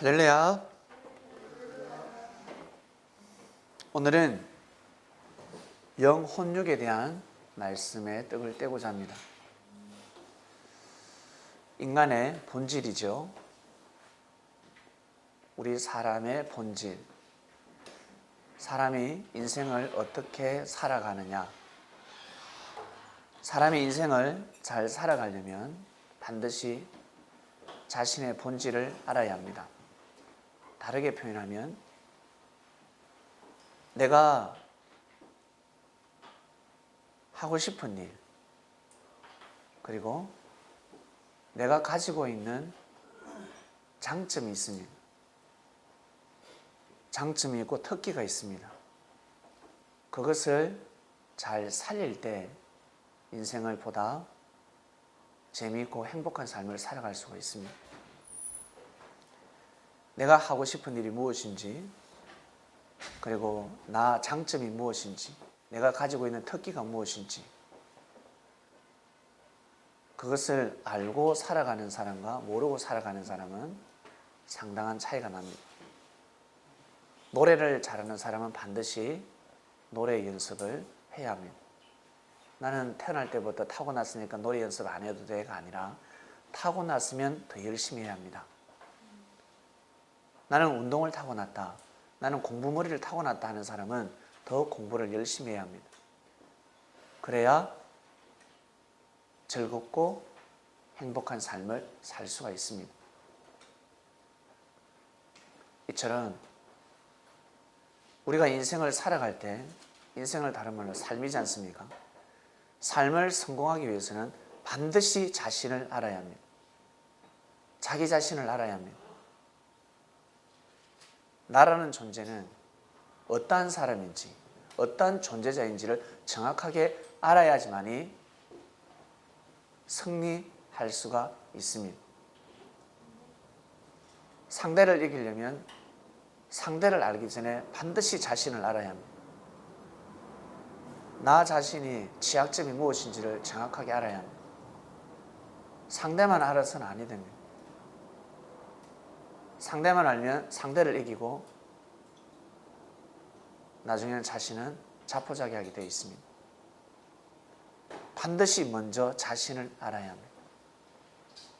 할렐루야. 오늘은 영혼육에 대한 말씀에 떡을 떼고자 합니다. 인간의 본질이죠. 우리 사람의 본질. 사람이 인생을 어떻게 살아가느냐. 사람이 인생을 잘 살아가려면 반드시 자신의 본질을 알아야 합니다. 다르게 표현하면 내가 하고 싶은 일, 그리고 내가 가지고 있는 장점이 있습니다. 장점이 있고 특기가 있습니다. 그것을 잘 살릴 때 인생을 보다 재미있고 행복한 삶을 살아갈 수가 있습니다. 내가 하고 싶은 일이 무엇인지, 그리고 나 장점이 무엇인지, 내가 가지고 있는 특기가 무엇인지, 그것을 알고 살아가는 사람과 모르고 살아가는 사람은 상당한 차이가 납니다. 노래를 잘하는 사람은 반드시 노래 연습을 해야 합니다. 나는 태어날 때부터 타고났으니까 노래 연습 안 해도 돼가 아니라 타고났으면 더 열심히 해야 합니다. 나는 운동을 타고났다, 나는 공부머리를 타고났다 하는 사람은 더 공부를 열심히 해야 합니다. 그래야 즐겁고 행복한 삶을 살 수가 있습니다. 이처럼 우리가 인생을 살아갈 때, 인생을 다른 말로 삶이지 않습니까? 삶을 성공하기 위해서는 반드시 자신을 알아야 합니다. 자기 자신을 알아야 합니다. 나라는 존재는 어떠한 사람인지, 어떠한 존재자인지를 정확하게 알아야지만이 승리할 수가 있습니다. 상대를 이기려면 상대를 알기 전에 반드시 자신을 알아야 합니다. 나 자신이 취약점이 무엇인지를 정확하게 알아야 합니다. 상대만 알아서는 아니 됩니다. 상대만 알면 상대를 이기고 나중에는 자신은 자포자기하게 되어 있습니다. 반드시 먼저 자신을 알아야 합니다.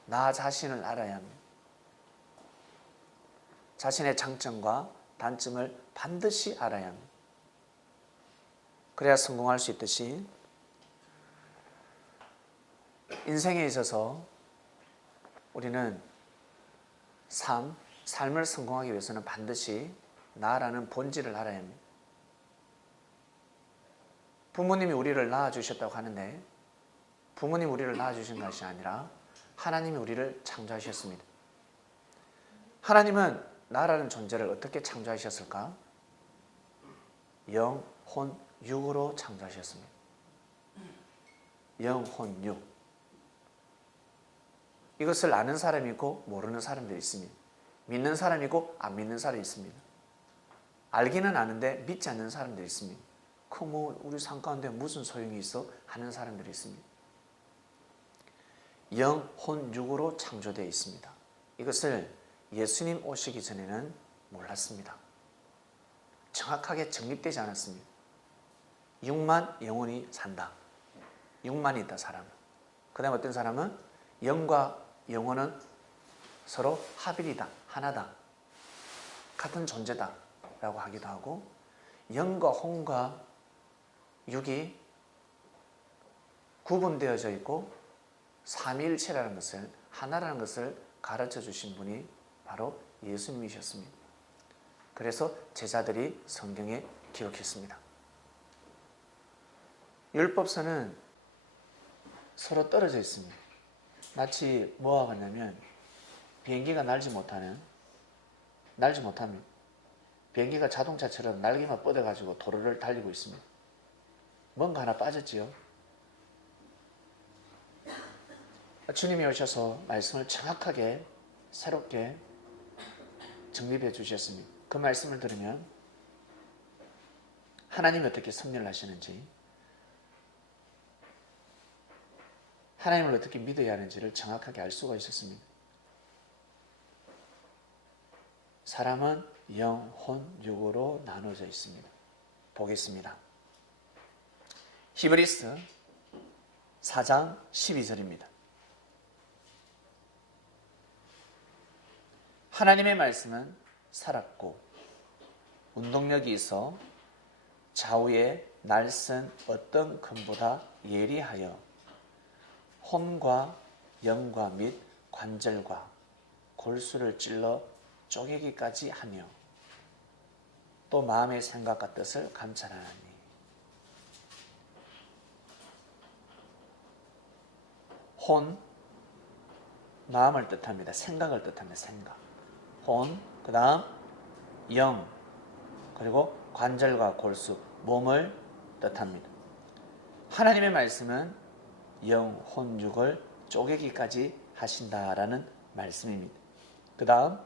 나 자신을 알아야 합니다. 자신의 장점과 단점을 반드시 알아야 합니다. 그래야 성공할 수 있듯이 인생에 있어서 우리는 삶을 성공하기 위해서는 반드시 나라는 본질을 알아야 합니다. 부모님이 우리를 낳아주셨다고 하는데 부모님이 우리를 낳아주신 것이 아니라 하나님이 우리를 창조하셨습니다. 하나님은 나라는 존재를 어떻게 창조하셨을까? 영, 혼, 육으로 창조하셨습니다. 영, 혼, 육. 이것을 아는 사람이 있고 모르는 사람들이 있습니다. 믿는 사람이 있고 안 믿는 사람이 있습니다. 알기는 아는데 믿지 않는 사람들이 있습니다. 우리 삶 가운데 무슨 소용이 있어? 하는 사람들이 있습니다. 영, 혼, 육으로 창조되어 있습니다. 이것을 예수님 오시기 전에는 몰랐습니다. 정확하게 정립되지 않았습니다. 육만 영혼이 산다. 육만이 있다, 사람은. 그 다음에 어떤 사람은 영과 영혼은 서로 합일이다, 하나다, 같은 존재다 라고 하기도 하고, 영과 혼과 육이 구분되어져 있고 삼위일체라는 것을, 하나라는 것을 가르쳐 주신 분이 바로 예수님이셨습니다. 그래서 제자들이 성경에 기록했습니다. 율법서는 서로 떨어져 있습니다. 마치 뭐와 같냐면 비행기가 날지 못하면 비행기가 자동차처럼 날개만 뻗어가지고 도로를 달리고 있습니다. 뭔가 하나 빠졌지요. 주님이 오셔서 말씀을 정확하게 새롭게 정립해 주셨습니다. 그 말씀을 들으면 하나님이 어떻게 섭리를 하시는지, 하나님을 어떻게 믿어야 하는지를 정확하게 알 수가 있었습니다. 사람은 영, 혼, 육으로 나눠져 있습니다. 보겠습니다. 히브리서 4장 12절입니다. 하나님의 말씀은 살았고 운동력이 있어 좌우에 날선 어떤 금보다 예리하여 혼과 영과 및 관절과 골수를 찔러 쪼개기까지 하며 또 마음의 생각과 뜻을 감찰하나니. 혼, 마음을 뜻합니다. 생각을 뜻합니다. 생각. 혼, 그 다음 영, 그리고 관절과 골수, 몸을 뜻합니다. 하나님의 말씀은 영, 혼, 육을 쪼개기까지 하신다라는 말씀입니다. 그 다음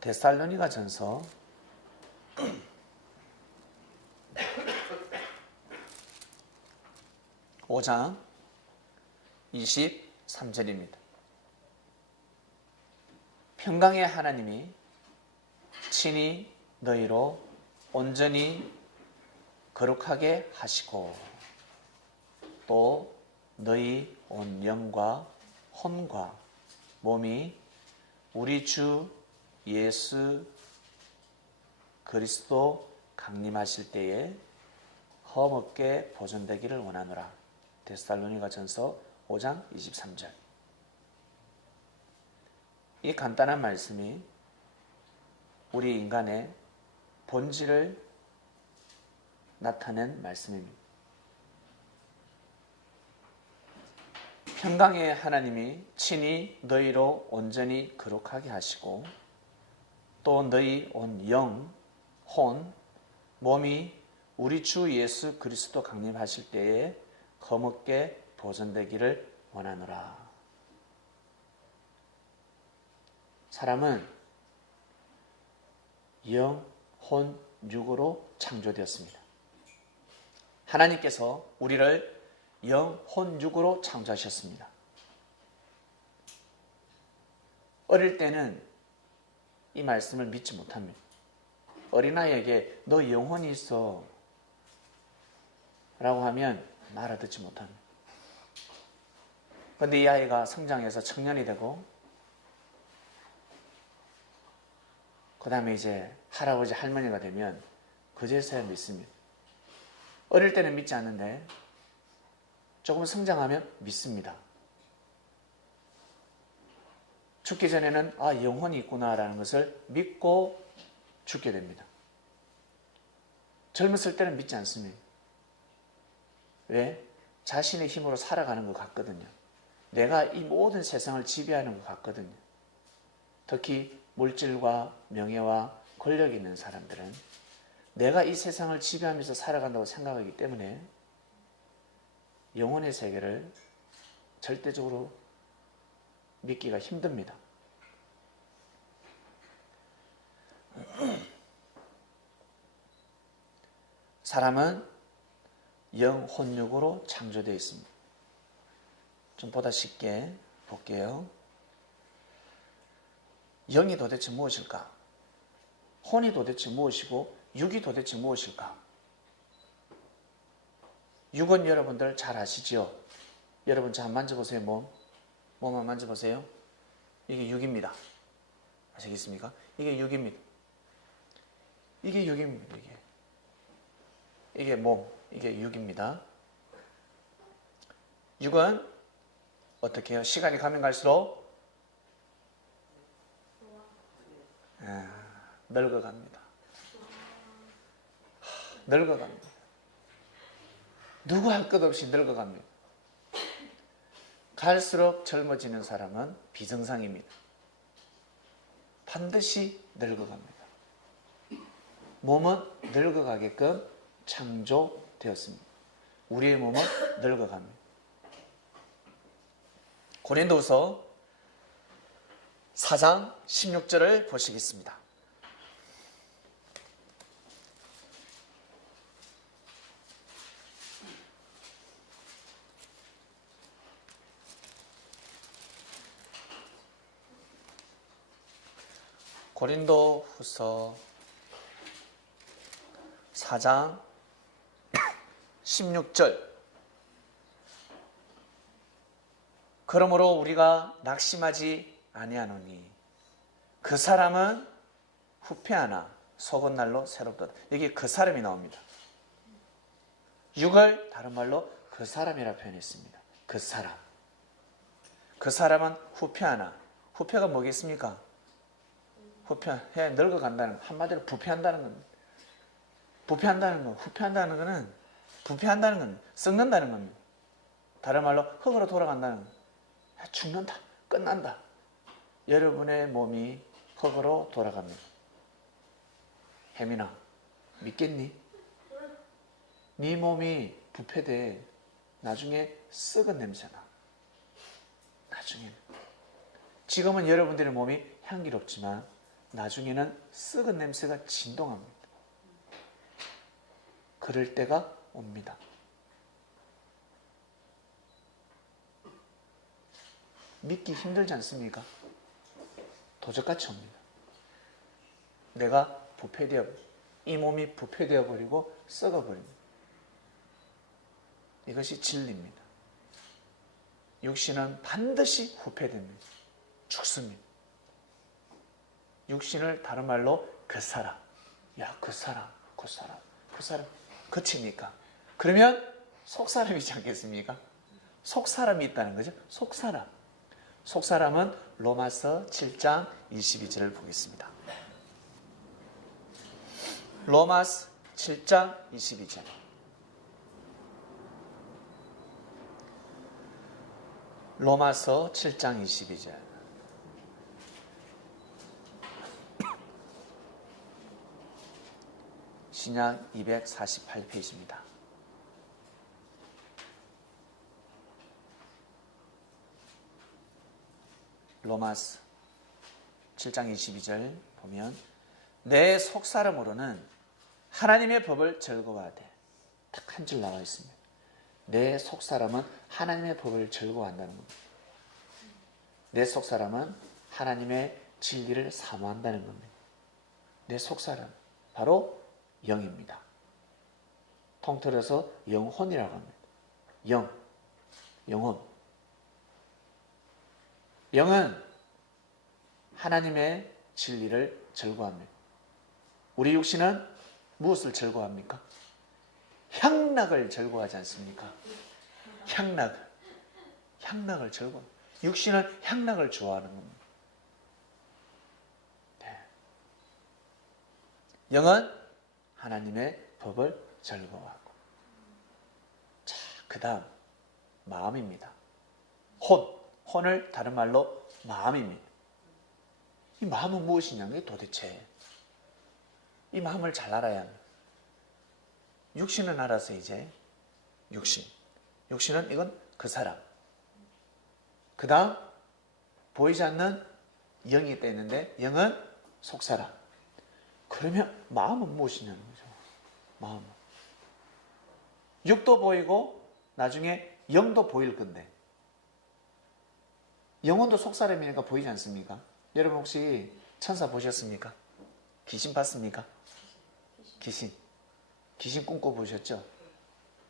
데살로니가 전서 5장 23절입니다. 평강의 하나님이 친히 너희로 온전히 거룩하게 하시고 또 너희 온 영과 혼과 몸이 우리 주 예수 그리스도 강림하실 때에 험없게 보존되기를 원하노라. 데살로니가 전서 5장 23절. 이 간단한 말씀이 우리 인간의 본질을 나타낸 말씀입니다. 평강의 하나님이 친히 너희로 온전히 거룩하게 하시고 또 너희 온 영, 혼, 몸이 우리 주 예수 그리스도 강림하실 때에 거먹게 보존되기를 원하노라. 사람은 영, 혼, 육으로 창조되었습니다. 하나님께서 우리를 영, 혼, 육으로 창조하셨습니다. 어릴 때는 이 말씀을 믿지 못합니다. 어린아이에게 너 영혼이 있어 라고 하면 알아듣지 못합니다. 그런데 이 아이가 성장해서 청년이 되고 그 다음에 이제 할아버지 할머니가 되면 그제서야 믿습니다. 어릴 때는 믿지 않는데 조금 성장하면 믿습니다. 죽기 전에는 영혼이 있구나라는 것을 믿고 죽게 됩니다. 젊었을 때는 믿지 않습니다. 왜? 자신의 힘으로 살아가는 것 같거든요. 내가 이 모든 세상을 지배하는 것 같거든요. 특히 물질과 명예와 권력이 있는 사람들은 내가 이 세상을 지배하면서 살아간다고 생각하기 때문에 영혼의 세계를 절대적으로 믿기가 힘듭니다. 사람은 영, 혼, 육으로 창조되어 있습니다. 좀 보다 쉽게 볼게요. 영이 도대체 무엇일까? 혼이 도대체 무엇이고 육이 도대체 무엇일까? 육은 여러분들 잘 아시죠? 여러분 잘 만져보세요. 몸 한번 만져보세요. 이게 육입니다. 아시겠습니까? 이게 육입니다. 이게 육입니다. 이게 몸, 이게 육입니다. 육은 어떻게 해요? 시간이 가면 갈수록 늙어갑니다. 늙어갑니다. 누구 할 것 없이 늙어갑니다. 갈수록 젊어지는 사람은 비정상입니다. 반드시 늙어갑니다. 몸은 늙어가게끔 창조되었습니다. 우리의 몸은 늙어갑니다. 고린도후서 4장 16절을 보시겠습니다. 고린도후서 4장 16절. 그러므로 우리가 낙심하지 아니하노니 그 사람은 후패하나 속은 날로 새롭도다. 여기 그 사람이 나옵니다. 6을 다른 말로 그 사람이라 표현했습니다. 그 사람. 그 사람은 후패하나. 후패가 뭐겠습니까? 후패해 늙어간다는, 한마디로 부패한다는 겁니다. 부패한다는 거, 후패한다는 거는 부패한다는 겁니다. 썩는다는 겁니다. 다른 말로 흙으로 돌아간다는 겁니다. 죽는다, 끝난다. 여러분의 몸이 흙으로 돌아갑니다. 혜민아, 믿겠니? 네 몸이 부패돼 나중에 썩은 냄새나. 나중에. 지금은 여러분들의 몸이 향기롭지만 나중에는 썩은 냄새가 진동합니다. 그럴 때가 옵니다. 믿기 힘들지 않습니까? 도적같이 옵니다. 내가 부패되어, 이 몸이 부패되어 버리고 썩어 버립니다. 이것이 진리입니다. 육신은 반드시 후패됩니다. 죽습니다. 육신을 다른 말로 그 사람, 야, 그 사람, 그 사람, 그 사람, 그치니까. 그러면 속사람이지 않겠습니까? 속사람이 있다는 거죠. 속사람. 속사람은 로마서 7장 22절을 보겠습니다. 로마서 7장 22절. 로마서 7장 22절. 신약 248페이지입니다. 로마서 7장 22절 보면 내 속사람으로는 하나님의 법을 즐거워하되, 딱 한 줄 나와 있습니다. 내 속사람은 하나님의 법을 즐거워한다는 겁니다. 내 속사람은 하나님의 진리를 사모한다는 겁니다. 내 속사람, 바로 영입니다. 통틀어서 영혼이라고 합니다. 영혼. 영은 하나님의 진리를 즐거워합니다. 우리 육신은 무엇을 즐거워합니까? 향락을 즐거워하지 않습니까? 향락을 즐거워합니다. 육신은 향락을 좋아하는 겁니다. 네. 영은 하나님의 법을 즐거워하고. 자, 그 다음 마음입니다. 혼을 다른 말로 마음입니다. 이 마음은 무엇이냐면 도대체 이 마음을 잘 알아야 합니다. 육신은 알아서 이제 육신은 이건 그 사람. 그 다음 보이지 않는 영이 있다 있는데 영은 속사람. 그러면 마음은 무엇이냐는 거죠. 마음은 육도 보이고 나중에 영도 보일 건데 영혼도 속사람이니까 보이지 않습니까? 여러분 혹시 천사 보셨습니까? 귀신 봤습니까? 귀신 꿈꿔보셨죠?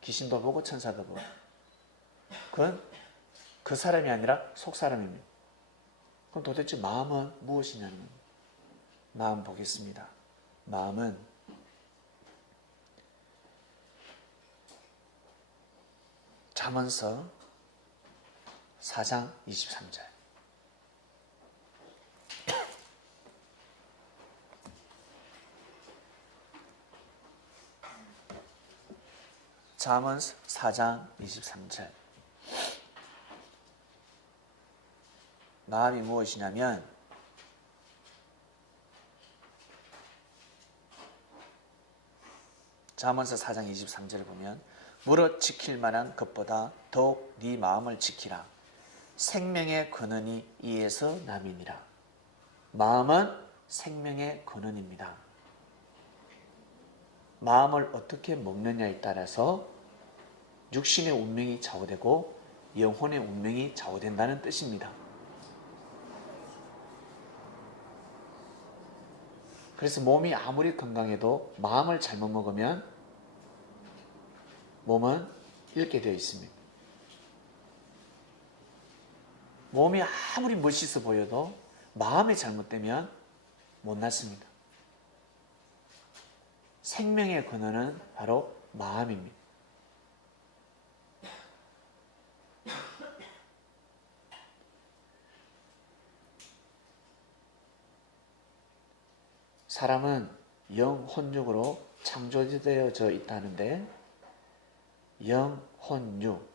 귀신도 보고 천사도 보고. 그건 그 사람이 아니라 속사람입니다. 그럼 도대체 마음은 무엇이냐는 겁니다. 마음 보겠습니다. 마음은 잠언서 4장 23절. 잠언서 4장 23절. 마음이 무엇이냐면 잠언서 4장 23절을 보면 무릇 지킬 만한 것보다 더욱 네 마음을 지키라. 생명의 근원이 이에서 남이니라. 마음은 생명의 근원입니다. 마음을 어떻게 먹느냐에 따라서 육신의 운명이 좌우되고 영혼의 운명이 좌우된다는 뜻입니다. 그래서 몸이 아무리 건강해도 마음을 잘못 먹으면 몸은 잃게 되어 있습니다. 몸이 아무리 멋있어 보여도 마음이 잘못되면 못 낫습니다. 생명의 근원은 바로 마음입니다. 사람은 영혼육으로 창조되어져 있다는데, 영혼육,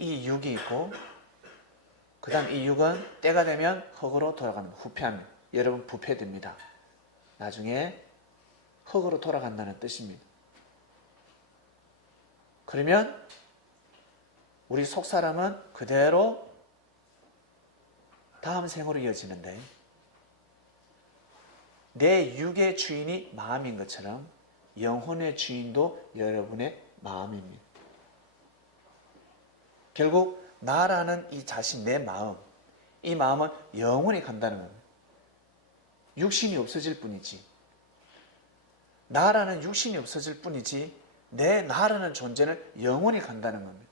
이 육이 있고 그 다음 이 육은 때가 되면 흙으로 돌아갑니다. 후패합니다. 여러분 부패됩니다. 나중에 흙으로 돌아간다는 뜻입니다. 그러면 우리 속사람은 그대로 다음 생으로 이어지는데, 내 육의 주인이 마음인 것처럼 영혼의 주인도 여러분의 마음입니다. 결국 나라는 이 자신, 내 마음, 이 마음은 영원히 간다는 겁니다. 육신이 없어질 뿐이지, 나라는 육신이 없어질 뿐이지 내 나라는 존재는 영원히 간다는 겁니다.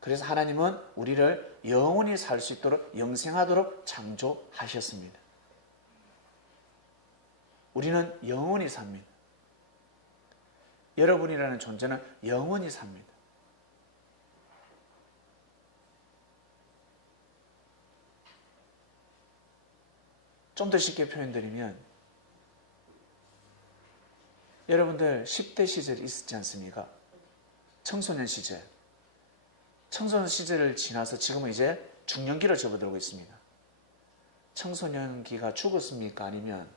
그래서 하나님은 우리를 영원히 살 수 있도록, 영생하도록 창조하셨습니다. 우리는 영원히 삽니다. 여러분이라는 존재는 영원히 삽니다. 좀 더 쉽게 표현드리면, 여러분들 10대 시절 있었지 않습니까? 청소년 시절. 청소년 시절을 지나서 지금은 이제 중년기로 접어들고 있습니다. 청소년기가 죽었습니까? 아니면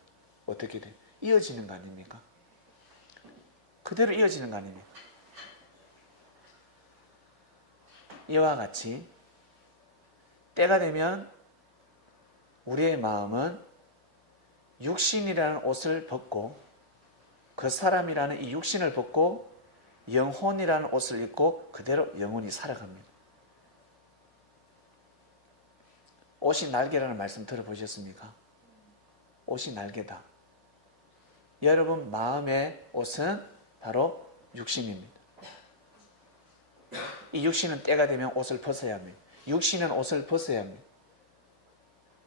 어떻게 돼? 이어지는 거 아닙니까? 그대로 이어지는 거 아닙니까? 이와 같이 때가 되면 우리의 마음은 육신이라는 옷을 벗고, 그 사람이라는 이 육신을 벗고 영혼이라는 옷을 입고 그대로 영원히 살아갑니다. 옷이 날개라는 말씀 들어보셨습니까? 옷이 날개다. 여러분 마음의 옷은 바로 육신입니다. 이 육신은 때가 되면 옷을 벗어야 합니다. 육신은 옷을 벗어야 합니다.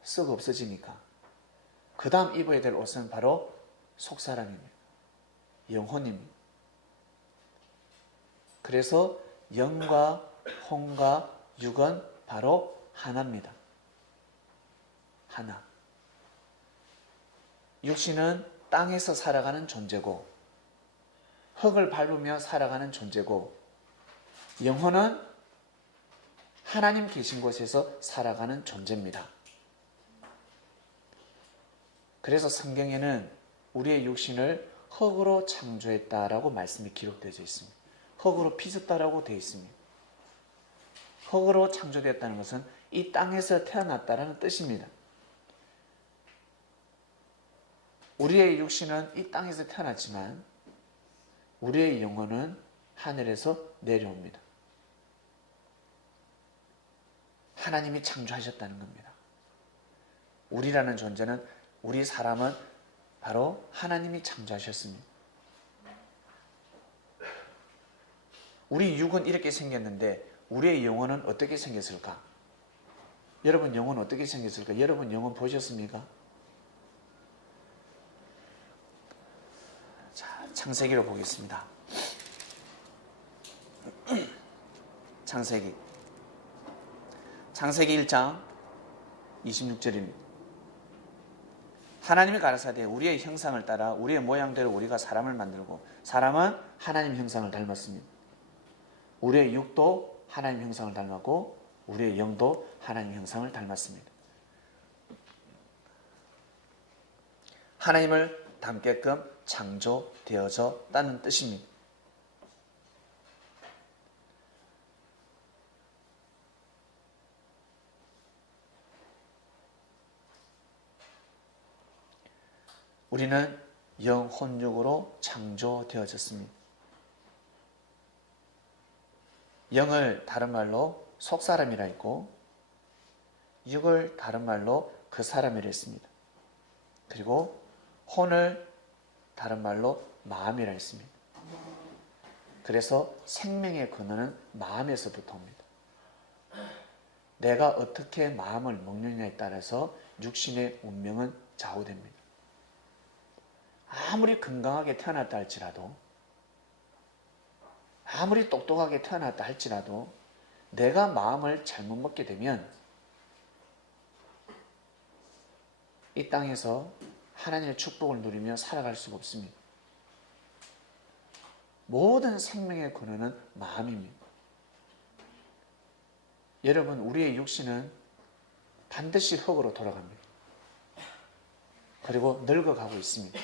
썩어 없어지니까. 그 다음 입어야 될 옷은 바로 속사람입니다. 영혼입니다. 그래서 영과 혼과 육은 바로 하나입니다. 하나. 육신은 땅에서 살아가는 존재고, 흙을 밟으며 살아가는 존재고, 영혼은 하나님 계신 곳에서 살아가는 존재입니다. 그래서 성경에는 우리의 육신을 흙으로 창조했다라고 말씀이 기록되어 있습니다. 흙으로 빚었다라고 되어 있습니다. 흙으로 창조되었다는 것은 이 땅에서 태어났다라는 뜻입니다. 우리의 육신은 이 땅에서 태어났지만 우리의 영혼은 하늘에서 내려옵니다. 하나님이 창조하셨다는 겁니다. 우리라는 존재는, 우리 사람은 바로 하나님이 창조하셨습니다. 우리 육은 이렇게 생겼는데 우리의 영혼은 어떻게 생겼을까? 여러분 영혼 어떻게 생겼을까? 여러분 영혼 보셨습니까? 자, 창세기로 보겠습니다. 창세기 1장 26절입니다. 하나님이 가라사대 우리의 형상을 따라 우리의 모양대로 우리가 사람을 만들고, 사람은 하나님 형상을 닮았습니다. 우리의 육도 하나님 형상을 닮았고 우리의 영도 하나님 형상을 닮았습니다. 하나님을 닮게끔 창조되어졌다는 뜻입니다. 우리는 영혼육으로 창조되어졌습니다. 영을 다른 말로 속사람이라 했고, 육을 다른 말로 그 사람이라 했습니다. 그리고 혼을 다른 말로 마음이라 했습니다. 그래서 생명의 근원은 마음에서부터 옵니다. 내가 어떻게 마음을 먹느냐에 따라서 육신의 운명은 좌우됩니다. 아무리 건강하게 태어났다 할지라도, 아무리 똑똑하게 태어났다 할지라도 내가 마음을 잘못 먹게 되면 이 땅에서 하나님의 축복을 누리며 살아갈 수가 없습니다. 모든 생명의 근원은 마음입니다. 여러분, 우리의 육신은 반드시 흙으로 돌아갑니다. 그리고 늙어가고 있습니다.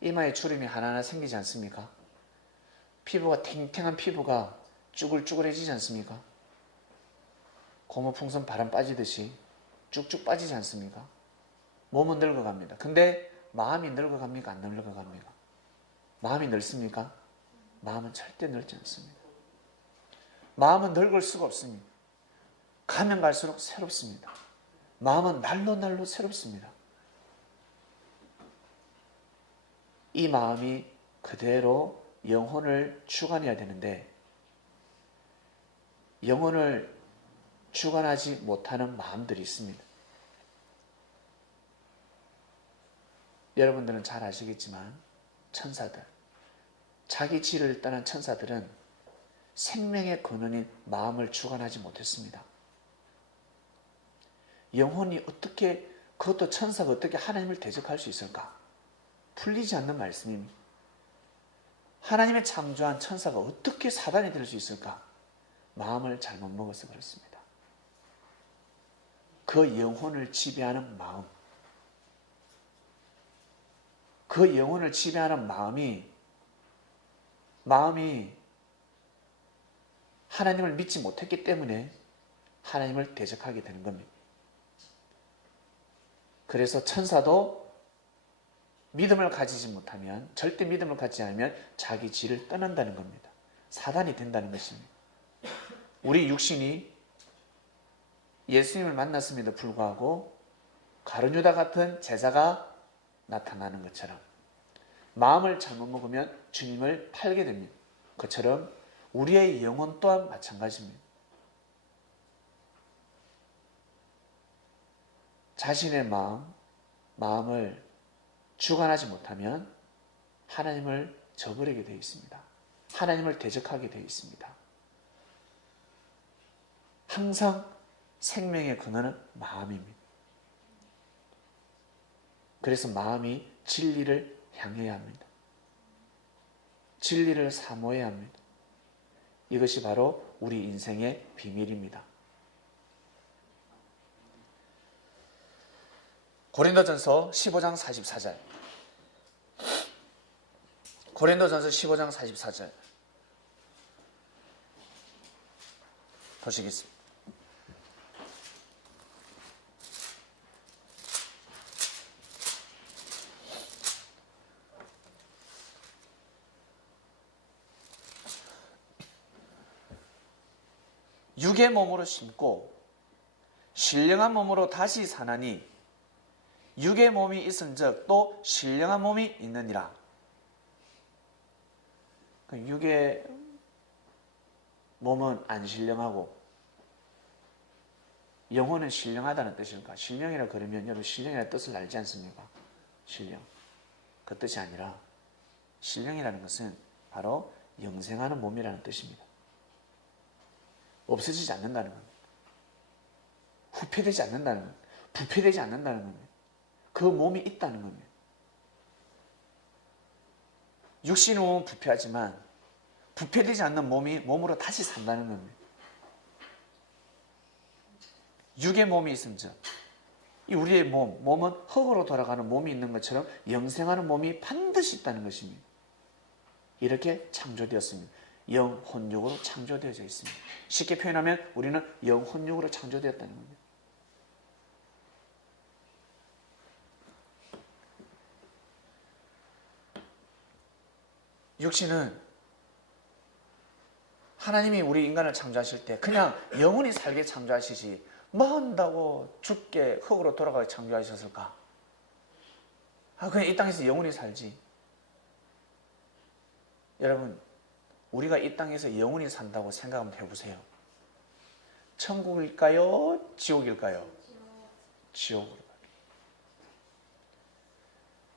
이마에 주름이 하나하나 생기지 않습니까? 피부가 탱탱한 피부가 쭈글쭈글해지지 않습니까? 고무풍선 바람 빠지듯이 쭉쭉 빠지지 않습니까? 몸은 늙어갑니다. 근데 마음이 늙어갑니까? 안 늙어갑니까? 마음이 늙습니까? 마음은 절대 늙지 않습니다. 마음은 늙을 수가 없습니다. 가면 갈수록 새롭습니다. 마음은 날로 새롭습니다. 이 마음이 그대로 영혼을 주관해야 되는데 영혼을 주관하지 못하는 마음들이 있습니다. 여러분들은 잘 아시겠지만 천사들, 자기 지를 떠난 천사들은 생명의 근원인 마음을 주관하지 못했습니다. 영혼이 어떻게, 그것도 천사가 어떻게 하나님을 대적할 수 있을까? 풀리지 않는 말씀입니다. 하나님의 창조한 천사가 어떻게 사단이 될 수 있을까? 마음을 잘못 먹어서 그렇습니다. 그 영혼을 지배하는 마음, 그 영혼을 지배하는 마음이 하나님을 믿지 못했기 때문에 하나님을 대적하게 되는 겁니다. 그래서 천사도 믿음을 가지지 못하면, 절대 믿음을 갖지 않으면 자기 지를 떠난다는 겁니다. 사단이 된다는 것입니다. 우리 육신이 예수님을 만났음에도 불구하고 가룟유다 같은 제자가 나타나는 것처럼 마음을 잘못 먹으면 주님을 팔게 됩니다. 그처럼 우리의 영혼 또한 마찬가지입니다. 자신의 마음을 주관하지 못하면 하나님을 저버리게 되어 있습니다. 하나님을 대적하게 되어 있습니다. 항상 생명의 근원은 마음입니다. 그래서 마음이 진리를 향해야 합니다. 진리를 사모해야 합니다. 이것이 바로 우리 인생의 비밀입니다. 고린도전서 15장 44절. 고린도전서 15장 44절. 보시겠습니다. 육의 몸으로 심고 신령한 몸으로 다시 사나니 육의 몸이 있은즉 또 신령한 몸이 있느니라. 육의 몸은 안 신령하고 영혼은 신령하다는 뜻일까? 신령이라 그러면 여러분 신령이라는 뜻을 알지 않습니까? 신령. 그 뜻이 아니라 신령이라는 것은 바로 영생하는 몸이라는 뜻입니다. 없어지지 않는다는 겁니다. 후패되지 않는다는 겁니다. 부패되지 않는다는 겁니다. 그 몸이 있다는 겁니다. 육신은 부패하지만 부패되지 않는 몸이 몸으로 다시 산다는 겁니다. 육의 몸이 있음즉 이 우리의 몸은 흙으로 돌아가는 몸이 있는 것처럼 영생하는 몸이 반드시 있다는 것입니다. 이렇게 창조되었습니다. 영혼육으로 창조되어져 있습니다. 쉽게 표현하면 우리는 영혼육으로 창조되었다는 겁니다. 육신은 하나님이 우리 인간을 창조하실 때 그냥 영혼이 살게 창조하시지 뭐 한다고 죽게 흙으로 돌아가게 창조하셨을까? 그냥 이 땅에서 영원히 살지. 여러분, 우리가 이 땅에서 영원히 산다고 생각 한번 해보세요. 천국일까요? 지옥일까요? 지옥으로.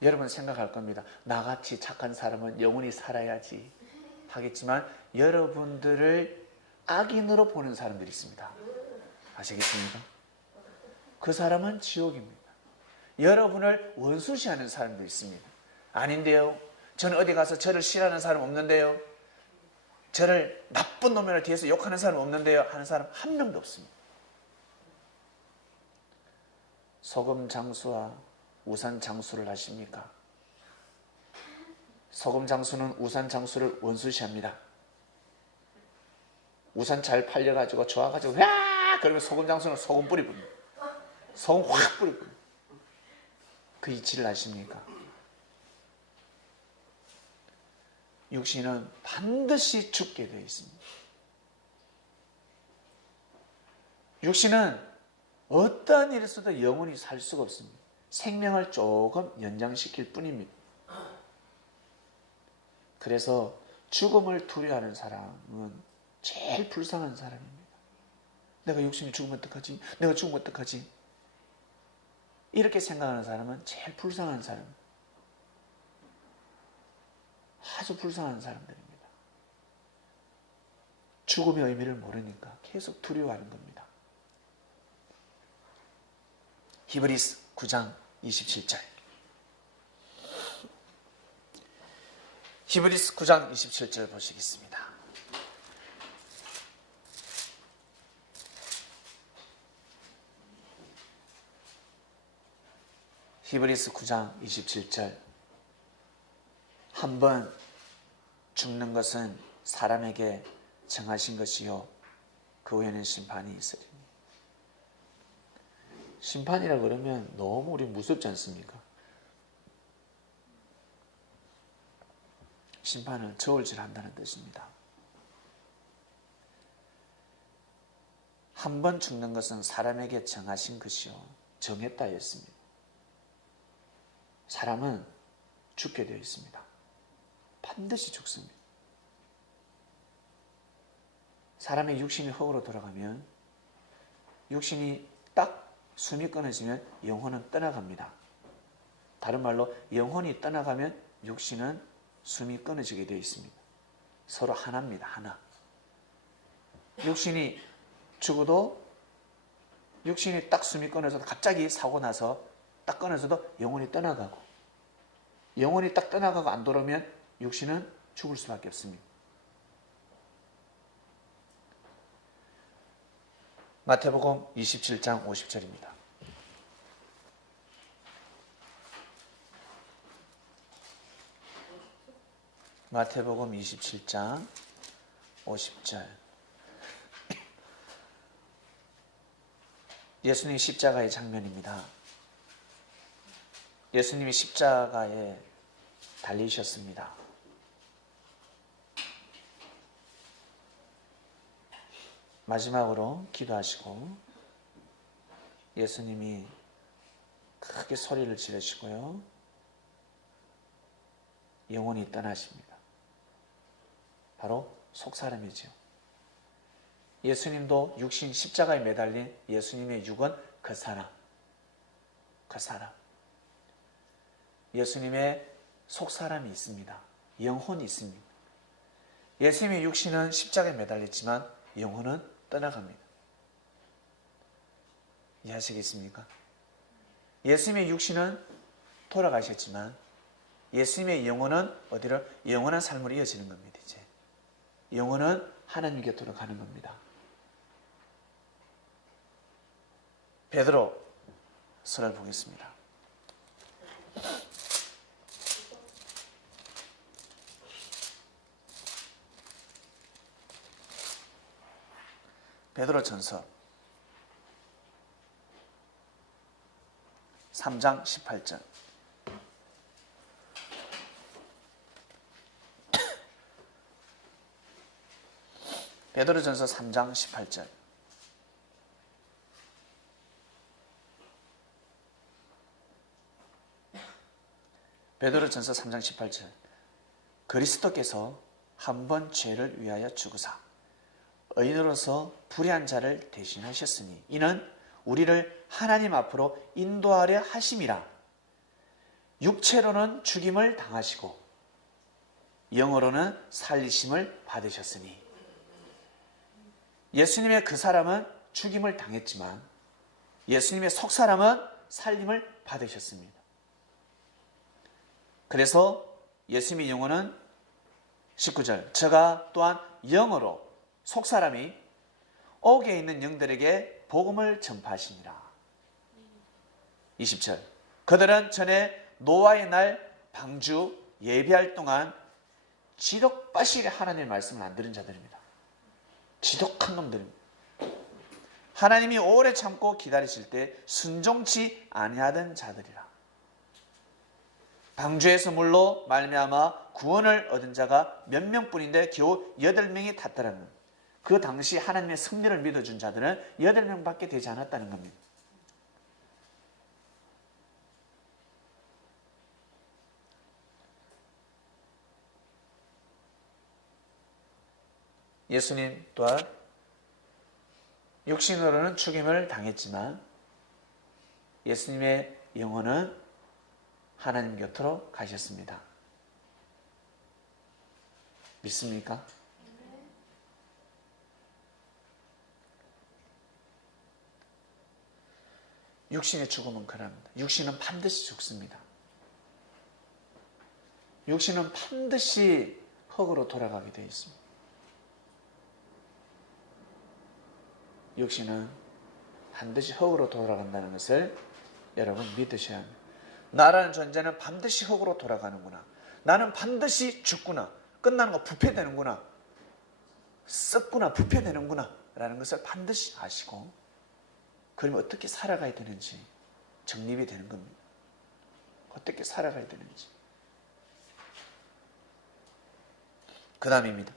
여러분 생각할 겁니다. 나같이 착한 사람은 영원히 살아야지 하겠지만 여러분들을 악인으로 보는 사람들이 있습니다. 아시겠습니까? 그 사람은 지옥입니다. 여러분을 원수시하는 사람도 있습니다. 아닌데요. 저는 어디 가서 저를 싫어하는 사람 없는데요. 저를 나쁜 놈이라 뒤에서 욕하는 사람 없는데요. 하는 사람 한 명도 없습니다. 소금 장수와 우산 장수를 하십니까? 소금 장수는 우산 장수를 원수시합니다. 우산 잘 팔려가지고 좋아가지고 와 그러면 소금 장수는 소금 뿌리 붑니다. 소금 확 뿌리 붑니다. 그 이치를 아십니까? 육신은 반드시 죽게 되어 있습니다. 육신은 어떠한 일이 있어도 영원히 살 수가 없습니다. 생명을 조금 연장시킬 뿐입니다. 그래서 죽음을 두려워하는 사람은 제일 불쌍한 사람입니다. 내가 육신이 죽으면 어떡하지? 내가 죽으면 어떡하지? 이렇게 생각하는 사람은 제일 불쌍한 사람입니다. 아주 불쌍한 사람들입니다. 죽음의 의미를 모르니까 계속 두려워하는 겁니다. 히브리서 9장 27절. 히브리서 9장 27절 보시겠습니다. 히브리서 9장 27절. 한번 죽는 것은 사람에게 정하신 것이요 그 후에는 심판이 있으리니. 심판이라 그러면 너무 우리 무섭지 않습니까? 심판은 저울질한다는 뜻입니다. 한 번 죽는 것은 사람에게 정하신 것이요 정했다 했습니다. 사람은 죽게 되어 있습니다. 반드시 죽습니다. 사람의 육신이 흙으로 돌아가면 육신이 딱 숨이 끊어지면 영혼은 떠나갑니다. 다른 말로 영혼이 떠나가면 육신은 숨이 끊어지게 되어 있습니다. 서로 하나입니다. 하나. 육신이 죽어도 육신이 딱 숨이 끊어서 갑자기 사고 나서 딱 끊어져도 영혼이 떠나가고 영혼이 딱 떠나가고 안 돌아오면 육신은 죽을 수밖에 없습니다. 마태복음 27장 50절입니다. 마태복음 27장 50절. 예수님 십자가의 장면입니다. 예수님이 십자가에 달리셨습니다. 마지막으로 기도하시고 예수님이 크게 소리를 지르시고요. 영혼이 떠나십니다. 바로 속사람이죠. 예수님도 육신 십자가에 매달린 예수님의 육은 그 사람. 예수님의 속사람이 있습니다. 영혼이 있습니다. 예수님의 육신은 십자가에 매달렸지만 영혼은 떠나갑니다. 이해하시겠습니까? 예수님의 육신은 돌아가셨지만 예수님의 영혼은 어디로? 영원한 삶으로 이어지는 겁니다. 이제 영혼은 하나님 곁으로 가는 겁니다. 베드로서를 보겠습니다. 베드로전서 3장 18절. 베드로전서 3장 18절. 베드로전서 3장 18절 그리스도께서 한 번 죄를 위하여 죽으사 의인으로서 불의한 자를 대신하셨으니 이는 우리를 하나님 앞으로 인도하려 하심이라. 육체로는 죽임을 당하시고 영으로는 살리심을 받으셨으니 예수님의 그 사람은 죽임을 당했지만 예수님의 속사람은 살림을 받으셨습니다. 그래서 예수님의 영혼은 19절 저가 또한 영으로 속사람이 옥에 있는 영들에게 복음을 전파하시니라. 20절 그들은 전에 노아의 날 방주 예비할 동안 지독바실의 하나님의 말씀을 안 들은 자들입니다. 지독한 놈들입니다. 하나님이 오래 참고 기다리실 때 순종치 아니하던 자들이라. 방주에서 물로 말미암아 구원을 얻은 자가 몇 명뿐인데 겨우 8명이 탔더라는 그 당시 하나님의 섭리를 믿어준 자들은 8명밖에 되지 않았다는 겁니다. 예수님 또한 육신으로는 죽임을 당했지만 예수님의 영혼은 하나님 곁으로 가셨습니다. 믿습니까? 육신의 죽음은 그럽니다. 육신은 반드시 죽습니다. 육신은 반드시 흙으로 돌아가게 되어 있습니다. 육신은 반드시 흙으로 돌아간다는 것을 여러분 믿으셔야 합니다. 나라는 존재는 반드시 흙으로 돌아가는구나. 나는 반드시 죽구나. 끝나는 거 부패되는구나. 썩구나. 부패되는구나. 라는 것을 반드시 아시고 그러면 어떻게 살아가야 되는지 정립이 되는 겁니다. 어떻게 살아가야 되는지. 그 다음입니다.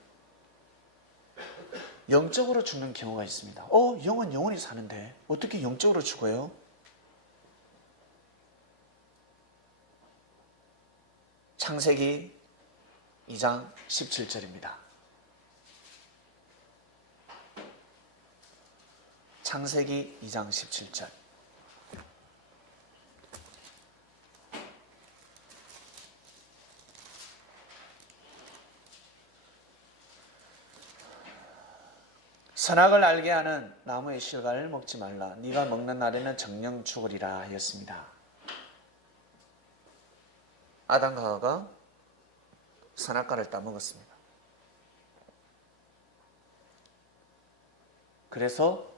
영적으로 죽는 경우가 있습니다. 영은 영원히 사는데 어떻게 영적으로 죽어요? 창세기 2장 17절입니다. 창세기 2장 17절. 선악을 알게 하는 나무의 실과를 먹지 말라. 네가 먹는 날에는 정령 죽으리라 하였습니다. 아담과 하와가 선악과를 따먹었습니다. 그래서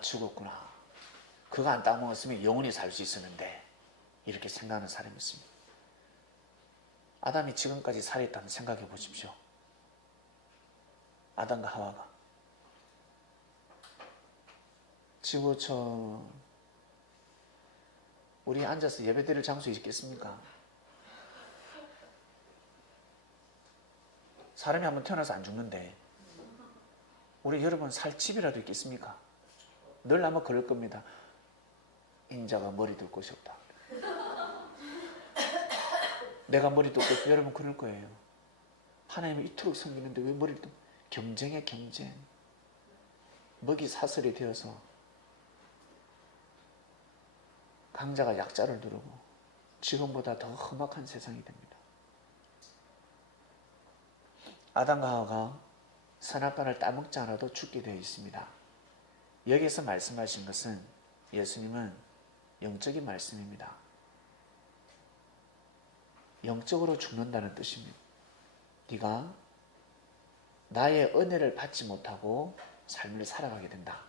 죽었구나. 그거 안 따먹었으면 영원히 살 수 있었는데 이렇게 생각하는 사람이 있습니다. 아담이 지금까지 살아있다면 생각해 보십시오. 아담과 하와가 지구촌 우리 앉아서 예배드릴 장소 있겠습니까? 사람이 한번 태어나서 안 죽는데 우리 여러분 살 집이라도 있겠습니까? 늘 아마 그럴 겁니다. 인자가 머리 둘 곳이 없다. 내가 머리 둘 곳이 여러분 그럴 거예요. 하나님을 이토록 섬기는데 왜 머리를 또 경쟁에 경쟁. 먹이 사슬이 되어서 강자가 약자를 누르고 지금보다 더 험악한 세상이 됩니다. 아담과 하와가 선악과를 따먹지 않아도 죽게 되어 있습니다. 여기에서 말씀하신 것은 예수님은 영적인 말씀입니다. 영적으로 죽는다는 뜻입니다. 네가 나의 은혜를 받지 못하고 삶을 살아가게 된다.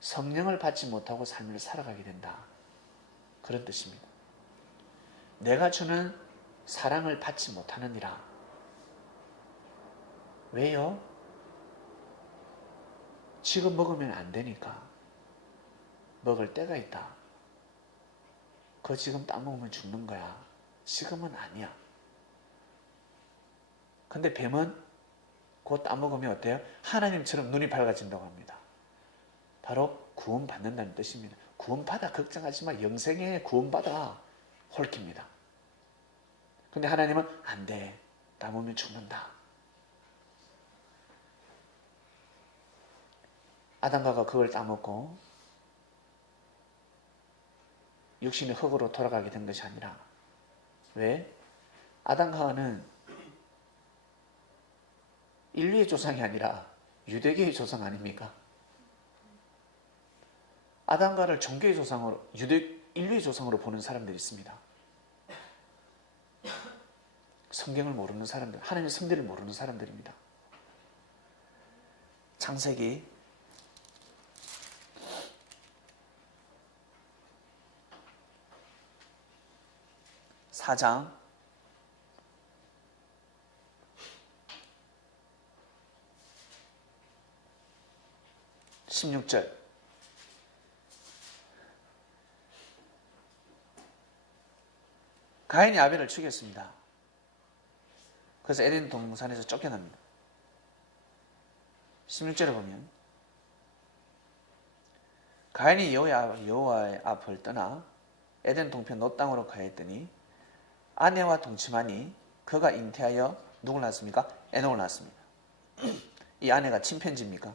성령을 받지 못하고 삶을 살아가게 된다. 그런 뜻입니다. 내가 주는 사랑을 받지 못하느니라. 왜요? 지금 먹으면 안 되니까. 먹을 때가 있다. 그거 지금 따먹으면 죽는 거야. 지금은 아니야. 근데 뱀은 그거 따먹으면 어때요? 하나님처럼 눈이 밝아진다고 합니다. 바로 구원받는다는 뜻입니다. 구원받아 걱정하지 마. 영생에 구원받아. 홀킵니다. 근데 하나님은 안 돼. 따먹으면 죽는다. 아담과가 그걸 따먹고 육신의 흙으로 돌아가게 된 것이 아니라, 왜? 아담과 하와는 인류의 조상이 아니라 유대교의 조상 아닙니까? 아담과를 종교의 조상으로, 인류의 조상으로 보는 사람들이 있습니다. 성경을 모르는 사람들, 하나님의 성질을 모르는 사람들입니다. 창세기 4장 16절. 가인이 아벨을 죽였습니다. 그래서 에덴 동산에서 쫓겨납니다. 16절에 보면 가인이 여호와의 앞을 떠나 에덴 동편 롯 땅으로 가했더니 아내와 동침하니 그가 잉태하여 누굴 낳았습니까? 에녹을 낳았습니다. 이 아내가 침팬지입니까?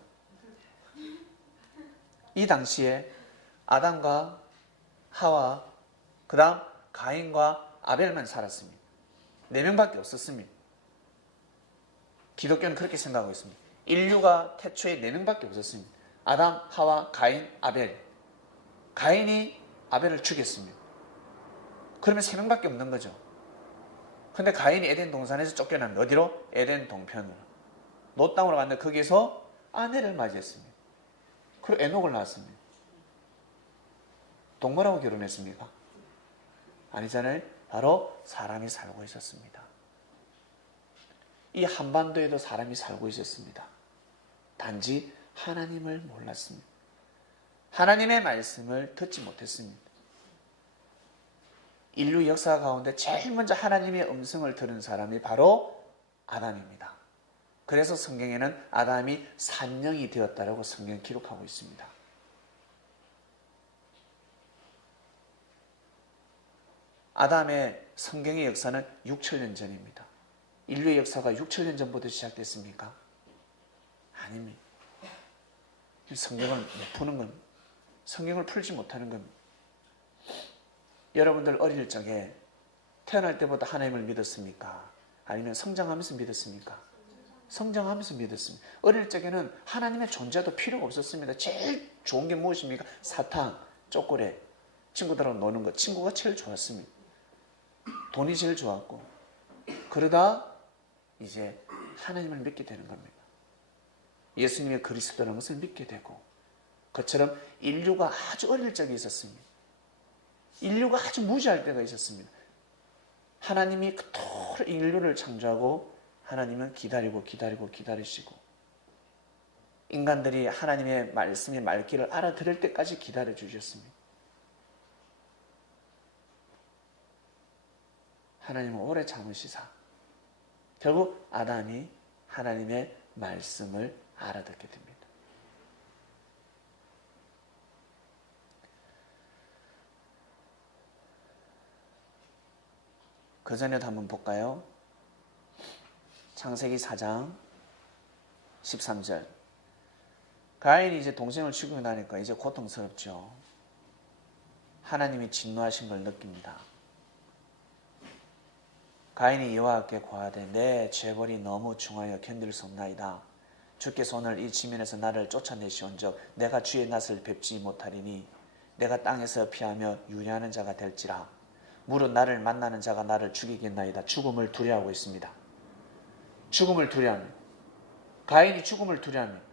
이 당시에 아담과 하와, 그 다음 가인과 아벨만 살았습니다. 4명밖에 없었습니다. 기독교는 그렇게 생각하고 있습니다. 인류가 태초에 4명밖에 없었습니다. 아담, 하와, 가인, 아벨. 가인이 아벨을 죽였습니다. 그러면 3명밖에 없는 거죠. 근데 가인이 에덴 동산에서 쫓겨났는데 어디로? 에덴 동편으로. 롯 땅으로 갔는데 거기서 아내를 맞이했습니다. 그리고 에녹을 낳았습니다. 동물하고 결혼했습니까? 아니잖아요. 바로 사람이 살고 있었습니다. 이 한반도에도 사람이 살고 있었습니다. 단지 하나님을 몰랐습니다. 하나님의 말씀을 듣지 못했습니다. 인류 역사 가운데 제일 먼저 하나님의 음성을 들은 사람이 바로 아담입니다. 그래서 성경에는 아담이 산령이 되었다라고 성경이 기록하고 있습니다. 아담의 성경의 역사는 6천년 전입니다. 인류의 역사가 6천년 전부터 시작됐습니까? 아닙니다. 성경을 못 푸는 겁니다. 성경을 풀지 못하는 겁니다. 여러분들 어릴 적에 태어날 때부터 하나님을 믿었습니까? 아니면 성장하면서 믿었습니까? 성장하면서 믿었습니다. 어릴 적에는 하나님의 존재도 필요가 없었습니다. 제일 좋은 게 무엇입니까? 사탕, 초콜릿, 친구들하고 노는 것. 친구가 제일 좋았습니다. 돈이 제일 좋았고, 그러다 이제 하나님을 믿게 되는 겁니다. 예수님의 그리스도라는 것을 믿게 되고, 그처럼 인류가 아주 어릴 적에 있었습니다. 인류가 아주 무지할 때가 있었습니다. 하나님이 그토록 인류를 창조하고 하나님은 기다리시고 인간들이 하나님의 말씀의 말귀를 알아들을 때까지 기다려 주셨습니다. 하나님은 오래 참으시사 결국 아담이 하나님의 말씀을 알아듣게 됩니다. 그 전에도 한번 볼까요? 창세기 4장 13절. 가인이 이제 동생을 죽이고 나니까 이제 고통스럽죠. 하나님이 진노하신 걸 느낍니다. 가인이 여호와께 고하되 내 죄벌이 너무 중하여 견딜 수 없나이다. 주께서 오늘 이 지면에서 나를 쫓아내시온즉 내가 주의 낯을 뵙지 못하리니 내가 땅에서 피하며 유리하는 자가 될지라. 무릇 나를 만나는 자가 나를 죽이겠나이다. 죽음을 두려워하고 있습니다. 죽음을 두려워합니다. 가인이 죽음을 두려워합니다.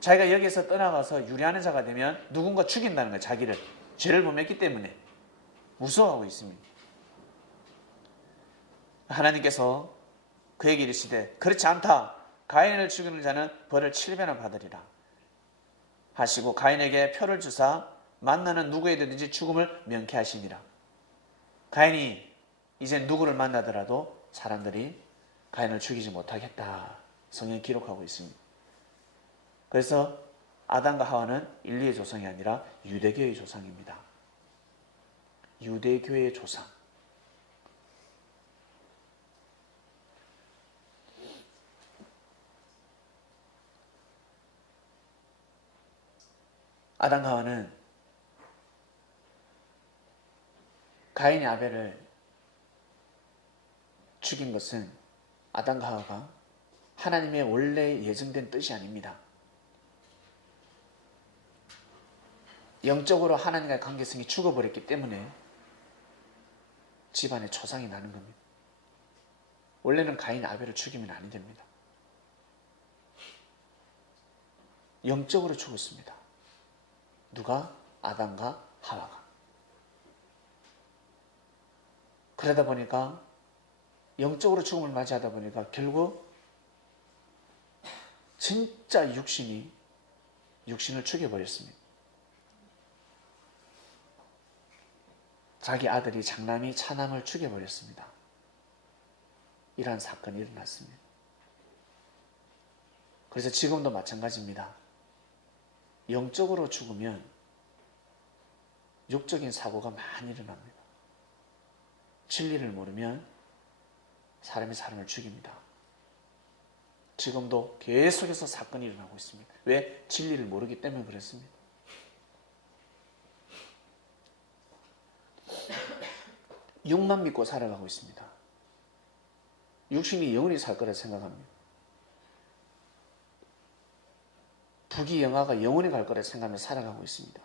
자기가 여기에서 떠나가서 유리하는 자가 되면 누군가 죽인다는 거예요. 자기를. 죄를 범했기 때문에 무서워하고 있습니다. 하나님께서 그에게 이르시되 그렇지 않다. 가인을 죽이는 자는 벌을 7배나 받으리라 하시고 가인에게 표를 주사 만나는 누구에든지 죽음을 명쾌하시니라. 가인이 이제 누구를 만나더라도 사람들이 가인을 죽이지 못하겠다. 성경이 기록하고 있습니다. 그래서 아담과 하와는 인류의 조상이 아니라 유대교의 조상입니다. 유대교의 조상. 아담과 하와는 가인이 아벨을 죽인 것은 아담과 하와가 하나님의 원래 예정된 뜻이 아닙니다. 영적으로 하나님과의 관계성이 죽어버렸기 때문에 집안에 초상이 나는 겁니다. 원래는 가인이 아벨을 죽이면 안 됩니다. 영적으로 죽었습니다. 누가? 아담과 하와가. 그러다 보니까 영적으로 죽음을 맞이하다 보니까 결국 진짜 육신을 죽여버렸습니다. 자기 아들이 장남이 차남을 죽여버렸습니다. 이러한 사건이 일어났습니다. 그래서 지금도 마찬가지입니다. 영적으로 죽으면 육적인 사고가 많이 일어납니다. 진리를 모르면 사람이 사람을 죽입니다. 지금도 계속해서 사건이 일어나고 있습니다. 왜? 진리를 모르기 때문에 그렇습니다. 육만 믿고 살아가고 있습니다. 육신이 영원히 살 거라 생각합니다. 부귀 영화가 영원히 갈 거라 생각하며 살아가고 있습니다.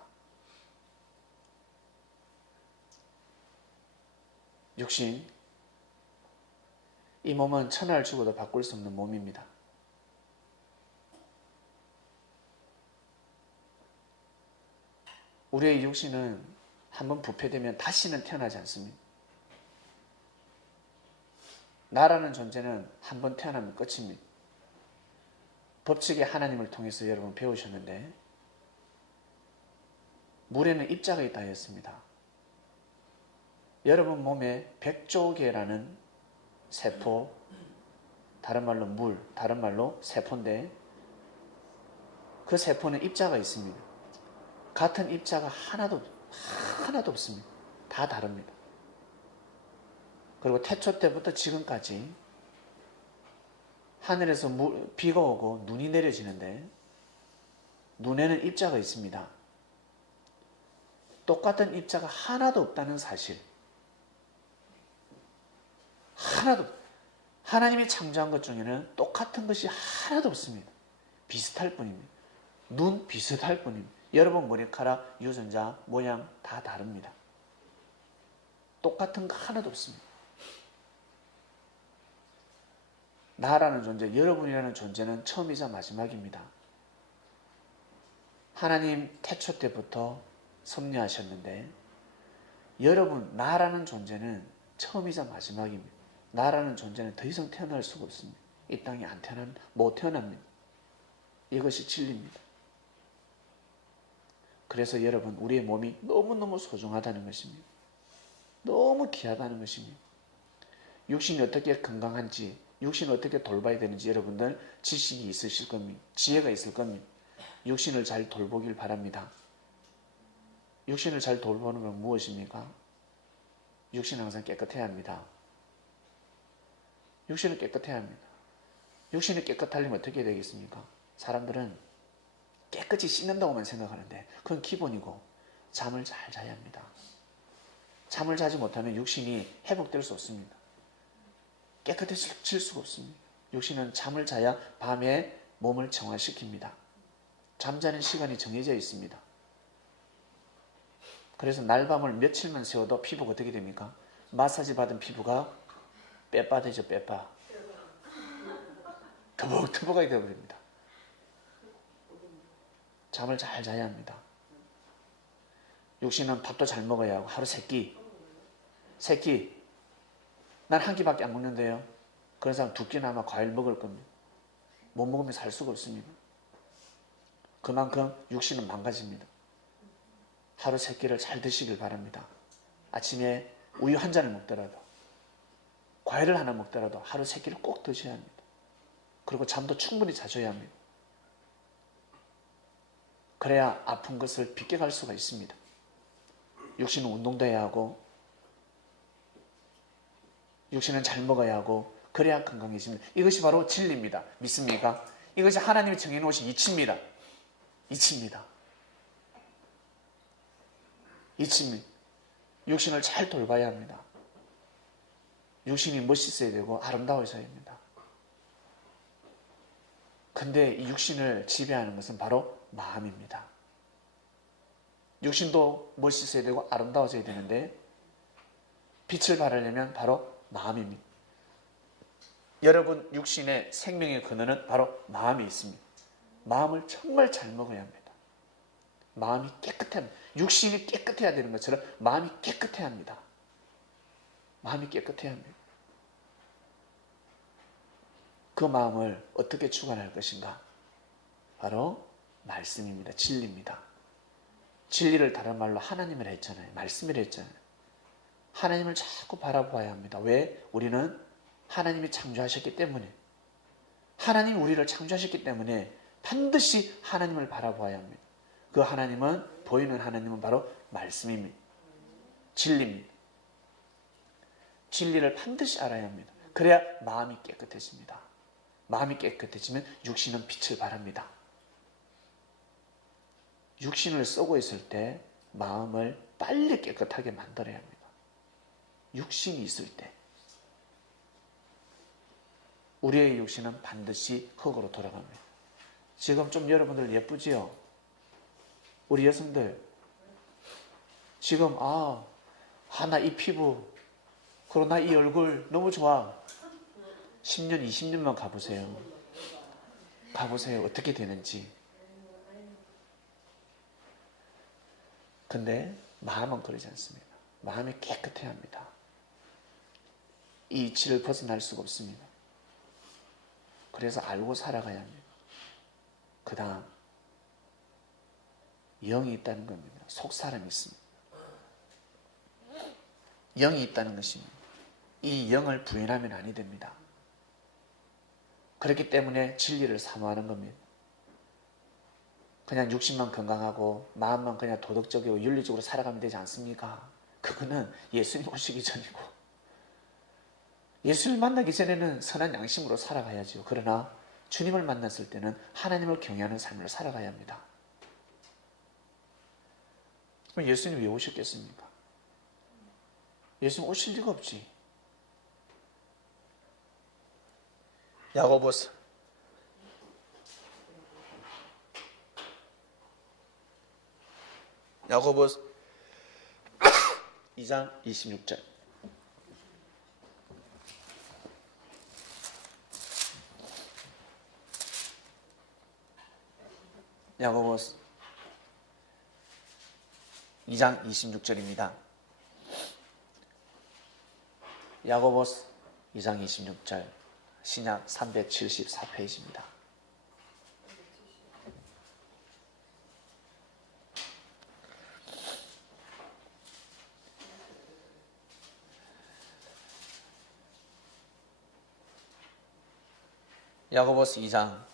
육신, 이 몸은 천하를 죽어도 바꿀 수 없는 몸입니다. 우리의 육신은 한번 부패되면 다시는 태어나지 않습니다. 나라는 존재는 한번 태어나면 끝입니다. 법칙의 하나님을 통해서 여러분 배우셨는데 물에는 입자가 있다 했습니다. 여러분 몸에 백조개라는 세포, 다른 말로 물, 다른 말로 세포인데 그 세포는 입자가 있습니다. 같은 입자가 하나도 없습니다. 다 다릅니다. 그리고 태초 때부터 지금까지 하늘에서 비가 오고 눈이 내려지는데 눈에는 입자가 있습니다. 똑같은 입자가 하나도 없다는 사실. 하나도. 하나님이 창조한 것 중에는 똑같은 것이 하나도 없습니다. 비슷할 뿐입니다. 눈 비슷할 뿐입니다. 여러분 머리카락, 유전자, 모양 다 다릅니다. 똑같은 거 하나도 없습니다. 나라는 존재, 여러분이라는 존재는 처음이자 마지막입니다. 하나님 태초 때부터 섭리하셨는데 여러분, 나라는 존재는 처음이자 마지막입니다. 나라는 존재는 더 이상 태어날 수가 없습니다. 이 땅에 못 태어납니다. 이것이 진리입니다. 그래서 여러분, 우리의 몸이 너무너무 소중하다는 것입니다. 너무 귀하다는 것입니다. 육신이 어떻게 건강한지, 육신을 어떻게 돌봐야 되는지 여러분들 지식이 있으실 겁니다. 지혜가 있을 겁니다. 육신을 잘 돌보길 바랍니다. 육신을 잘 돌보는 건 무엇입니까? 육신은 항상 깨끗해야 합니다. 육신은 깨끗해야 합니다. 육신이 깨끗하려면 어떻게 해야 되겠습니까? 사람들은 깨끗이 씻는다고만 생각하는데 그건 기본이고 잠을 잘 자야 합니다. 잠을 자지 못하면 육신이 회복될 수 없습니다. 깨끗해질 수가 없습니다. 육신은 잠을 자야 밤에 몸을 정화시킵니다. 잠자는 시간이 정해져 있습니다. 그래서 날밤을 며칠만 세워도 피부가 어떻게 됩니까? 마사지 받은 피부가 빼빠되죠. 빼빠. 터벅터벅하게 되어버립니다. 잠을 잘 자야 합니다. 육신은 밥도 잘 먹어야 하고 하루 세 끼. 난 한 끼밖에 안 먹는데요. 그런 사람 두 끼나 아마 과일 먹을 겁니다. 못 먹으면 살 수가 없습니다. 그만큼 육신은 망가집니다. 하루 세 끼를 잘 드시길 바랍니다. 아침에 우유 한 잔을 먹더라도 과일을 하나 먹더라도 하루 세 끼를 꼭 드셔야 합니다. 그리고 잠도 충분히 자줘야 합니다. 그래야 아픈 것을 비껴갈 수가 있습니다. 육신은 운동도 해야 하고 육신은 잘 먹어야 하고 그래야 건강해집니다. 이것이 바로 진리입니다. 믿습니까? 이것이 하나님이 정해놓으신 이치입니다. 이치입니다. 이치입니다. 육신을 잘 돌봐야 합니다. 육신이 멋있어야 되고 아름다워져야 합니다. 근데 이 육신을 지배하는 것은 바로 마음입니다. 육신도 멋있어야 되고 아름다워져야 되는데 빛을 발하려면 바로 마음입니다. 여러분 육신의 생명의 근원은 바로 마음에 있습니다. 마음을 정말 잘 먹어야 합니다. 마음이 깨끗해야 합니다. 육신이 깨끗해야 되는 것처럼 마음이 깨끗해야 합니다. 마음이 깨끗해야 합니다. 그 마음을 어떻게 주관할 것인가? 바로 말씀입니다. 진리입니다. 진리를 다른 말로 하나님을 했잖아요. 말씀을 했잖아요. 하나님을 자꾸 바라보아야 합니다. 왜? 우리는 하나님이 창조하셨기 때문에, 하나님이 우리를 창조하셨기 때문에 반드시 하나님을 바라보아야 합니다. 그 하나님은, 보이는 하나님은 바로 말씀입니다. 진리입니다. 진리를 반드시 알아야 합니다. 그래야 마음이 깨끗해집니다. 마음이 깨끗해지면 육신은 빛을 발합니다. 육신을 쏘고 있을 때 마음을 빨리 깨끗하게 만들어야 합니다. 육신이 있을 때 우리의 육신은 반드시 흙으로 돌아갑니다. 지금 좀 여러분들 예쁘지요? 우리 여성들 지금 나 이 피부, 그리고 나 이 얼굴 너무 좋아. 10년, 20년만 가보세요. 가보세요. 어떻게 되는지. 근데 마음은 그러지 않습니다. 마음이 깨끗해야 합니다. 이 이치를 벗어날 수가 없습니다. 그래서 알고 살아가야 합니다. 그 다음 영이 있다는 겁니다. 속사람이 있습니다. 영이 있다는 것입니다. 이 영을 부인하면 아니 됩니다. 그렇기 때문에 진리를 사모하는 겁니다. 그냥 육신만 건강하고 마음만 그냥 도덕적이고 윤리적으로 살아가면 되지 않습니까? 그거는 예수님 오시기 전이고, 예수를 만나기 전에는 선한 양심으로 살아가야죠. 그러나 주님을 만났을 때는 하나님을 경외하는 삶을 살아가야 합니다. 그럼 예수님 왜 오셨겠습니까? 예수님 오실 리가 없지. 야고보서 2장 26절. 야고보서 2장 26절입니다. 야고보서 2장 26절, 신약 374페이지입니다. 야고보서 2장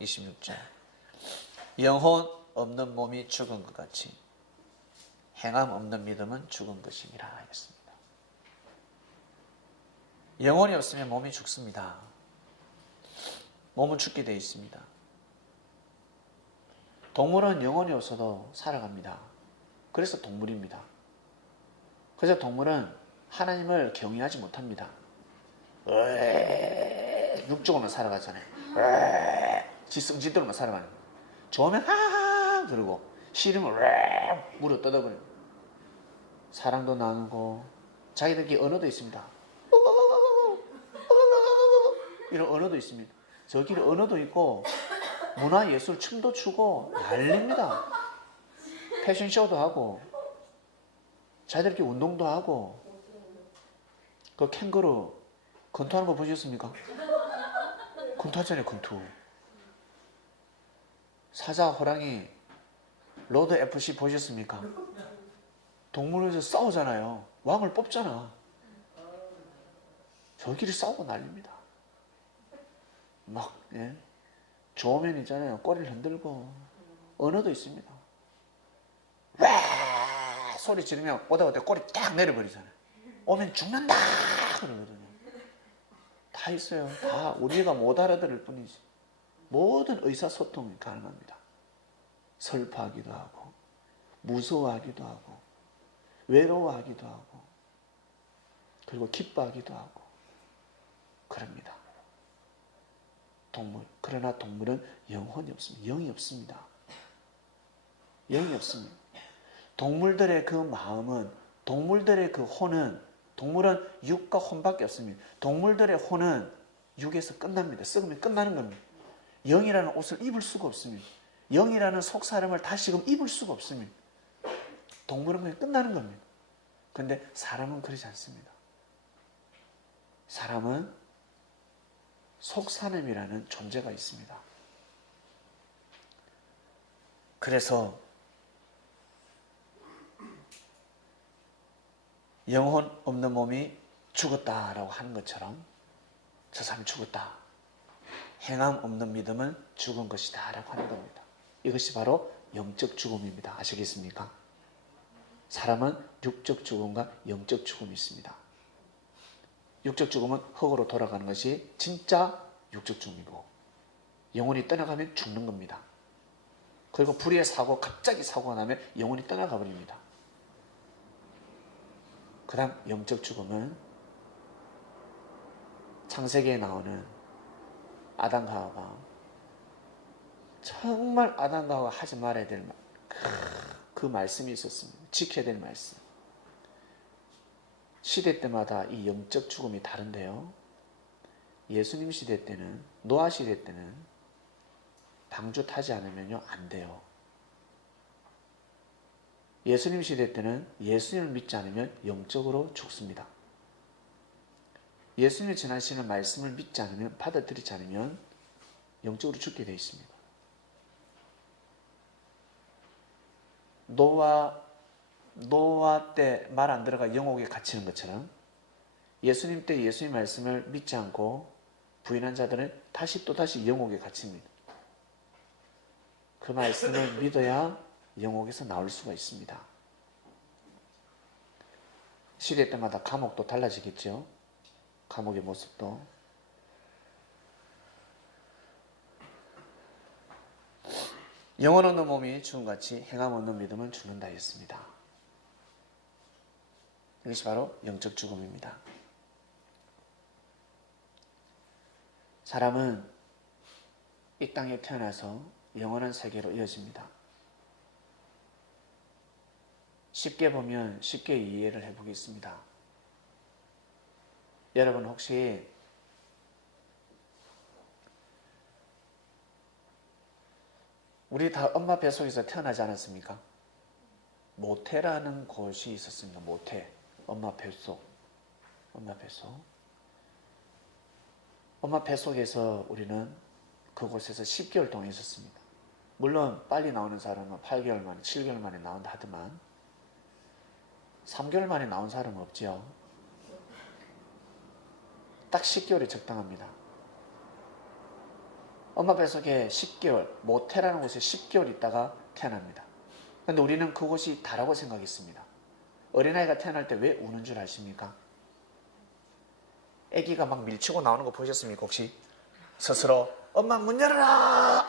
26절. 영혼 없는 몸이 죽은 것 같이 행함 없는 믿음은 죽은 것이니라 하였습니다. 영혼이 없으면 몸이 죽습니다. 몸은 죽게 되어 있습니다. 동물은 영혼이 없어도 살아갑니다. 그래서 동물입니다. 그래서 동물은 하나님을 경외하지 못합니다. 육적으로만 살아가잖아요. 지 성질대로만 살아가는 거예요. 좋으면 하하 그러고 싫으면 물어 뜯어버려요. 사랑도 나누고 자기들끼리 언어도 있습니다. 이런 언어도 있습니다. 저끼리 언어도 있고 문화 예술 춤도 추고 난립니다. 패션쇼도 하고 자기들끼리 운동도 하고. 그 캥거루 권투하는 거 보셨습니까? 권투하잖아요. 권투. 사자 호랑이 로드 FC 보셨습니까? 동물에서 싸우잖아요. 왕을 뽑잖아. 저끼리 싸우고 난립니다. 막 좋으면 있잖아요. 꼬리를 흔들고 언어도 있습니다. 와 소리 지르면 오다 꼬리 딱 내려버리잖아요. 오면 죽는다 그러거든요. 다 있어요. 다 우리가 못 알아들을 뿐이지. 모든 의사소통이 가능합니다. 슬퍼하기도 하고, 무서워하기도 하고, 외로워하기도 하고, 그리고 기뻐하기도 하고, 그럽니다. 동물. 그러나 동물은 영혼이 없습니다. 영이 없습니다. 영이 없습니다. 동물들의 그 마음은, 동물들의 그 혼은, 동물은 육과 혼밖에 없습니다. 동물들의 혼은 육에서 끝납니다. 썩으면 끝나는 겁니다. 영이라는 옷을 입을 수가 없습니다. 영이라는 속사람을 다시금 입을 수가 없습니다. 동물은 그냥 끝나는 겁니다. 그런데 사람은 그러지 않습니다. 사람은 속사람이라는 존재가 있습니다. 그래서 영혼 없는 몸이 죽었다라고 하는 것처럼 저 사람이 죽었다. 행함 없는 믿음은 죽은 것이다 라고 하는 겁니다. 이것이 바로 영적 죽음입니다. 아시겠습니까? 사람은 육적 죽음과 영적 죽음이 있습니다. 육적 죽음은 흙으로 돌아가는 것이 진짜 육적 죽음이고, 영혼이 떠나가면 죽는 겁니다. 그리고 불의의 사고, 갑자기 사고가 나면 영혼이 떠나가 버립니다. 그 다음 영적 죽음은 창세기에 나오는 아담과 하와가 정말 아담과 하와가 하지 말아야 될 그 말씀이 있었습니다. 지켜야 될 말씀. 시대 때마다 이 영적 죽음이 다른데요. 예수님 시대 때는, 노아 시대 때는 방주 타지 않으면요 안 돼요. 예수님 시대 때는 예수님을 믿지 않으면 영적으로 죽습니다. 예수님이 전하시는 말씀을 믿지 않으면, 받아들이지 않으면 영적으로 죽게 되어 있습니다. 노아 때 말 안 들어가 영옥에 갇히는 것처럼 예수님 때 예수님 말씀을 믿지 않고 부인한 자들은 또다시 영옥에 갇힙니다. 그 말씀을 믿어야 영옥에서 나올 수가 있습니다. 시대 때마다 감옥도 달라지겠죠. 감옥의 모습도. 영혼 없는 몸이 죽음같이 행함 없는 믿음은 죽는다 했습니다. 이것이 바로 영적 죽음입니다. 사람은 이 땅에 태어나서 영원한 세계로 이어집니다. 쉽게 보면 쉽게 이해를 해보겠습니다. 여러분 혹시 우리 다 엄마 뱃속에서 태어나지 않았습니까? 모태라는 곳이 있었습니다. 모태. 엄마 뱃속. 엄마 뱃속에서 우리는 그곳에서 10개월 동안 있었습니다. 물론 빨리 나오는 사람은 8개월 만에, 7개월 만에 나온다 하더만 3개월 만에 나온 사람은 없지요. 딱 10개월이 적당합니다. 엄마 뱃속에 10개월, 모태라는 곳에 10개월 있다가 태어납니다. 그런데 우리는 그곳이 다라고 생각했습니다. 어린아이가 태어날 때 왜 우는 줄 아십니까? 아기가 막 밀치고 나오는 거 보셨습니까? 혹시 스스로 엄마 문 열어라!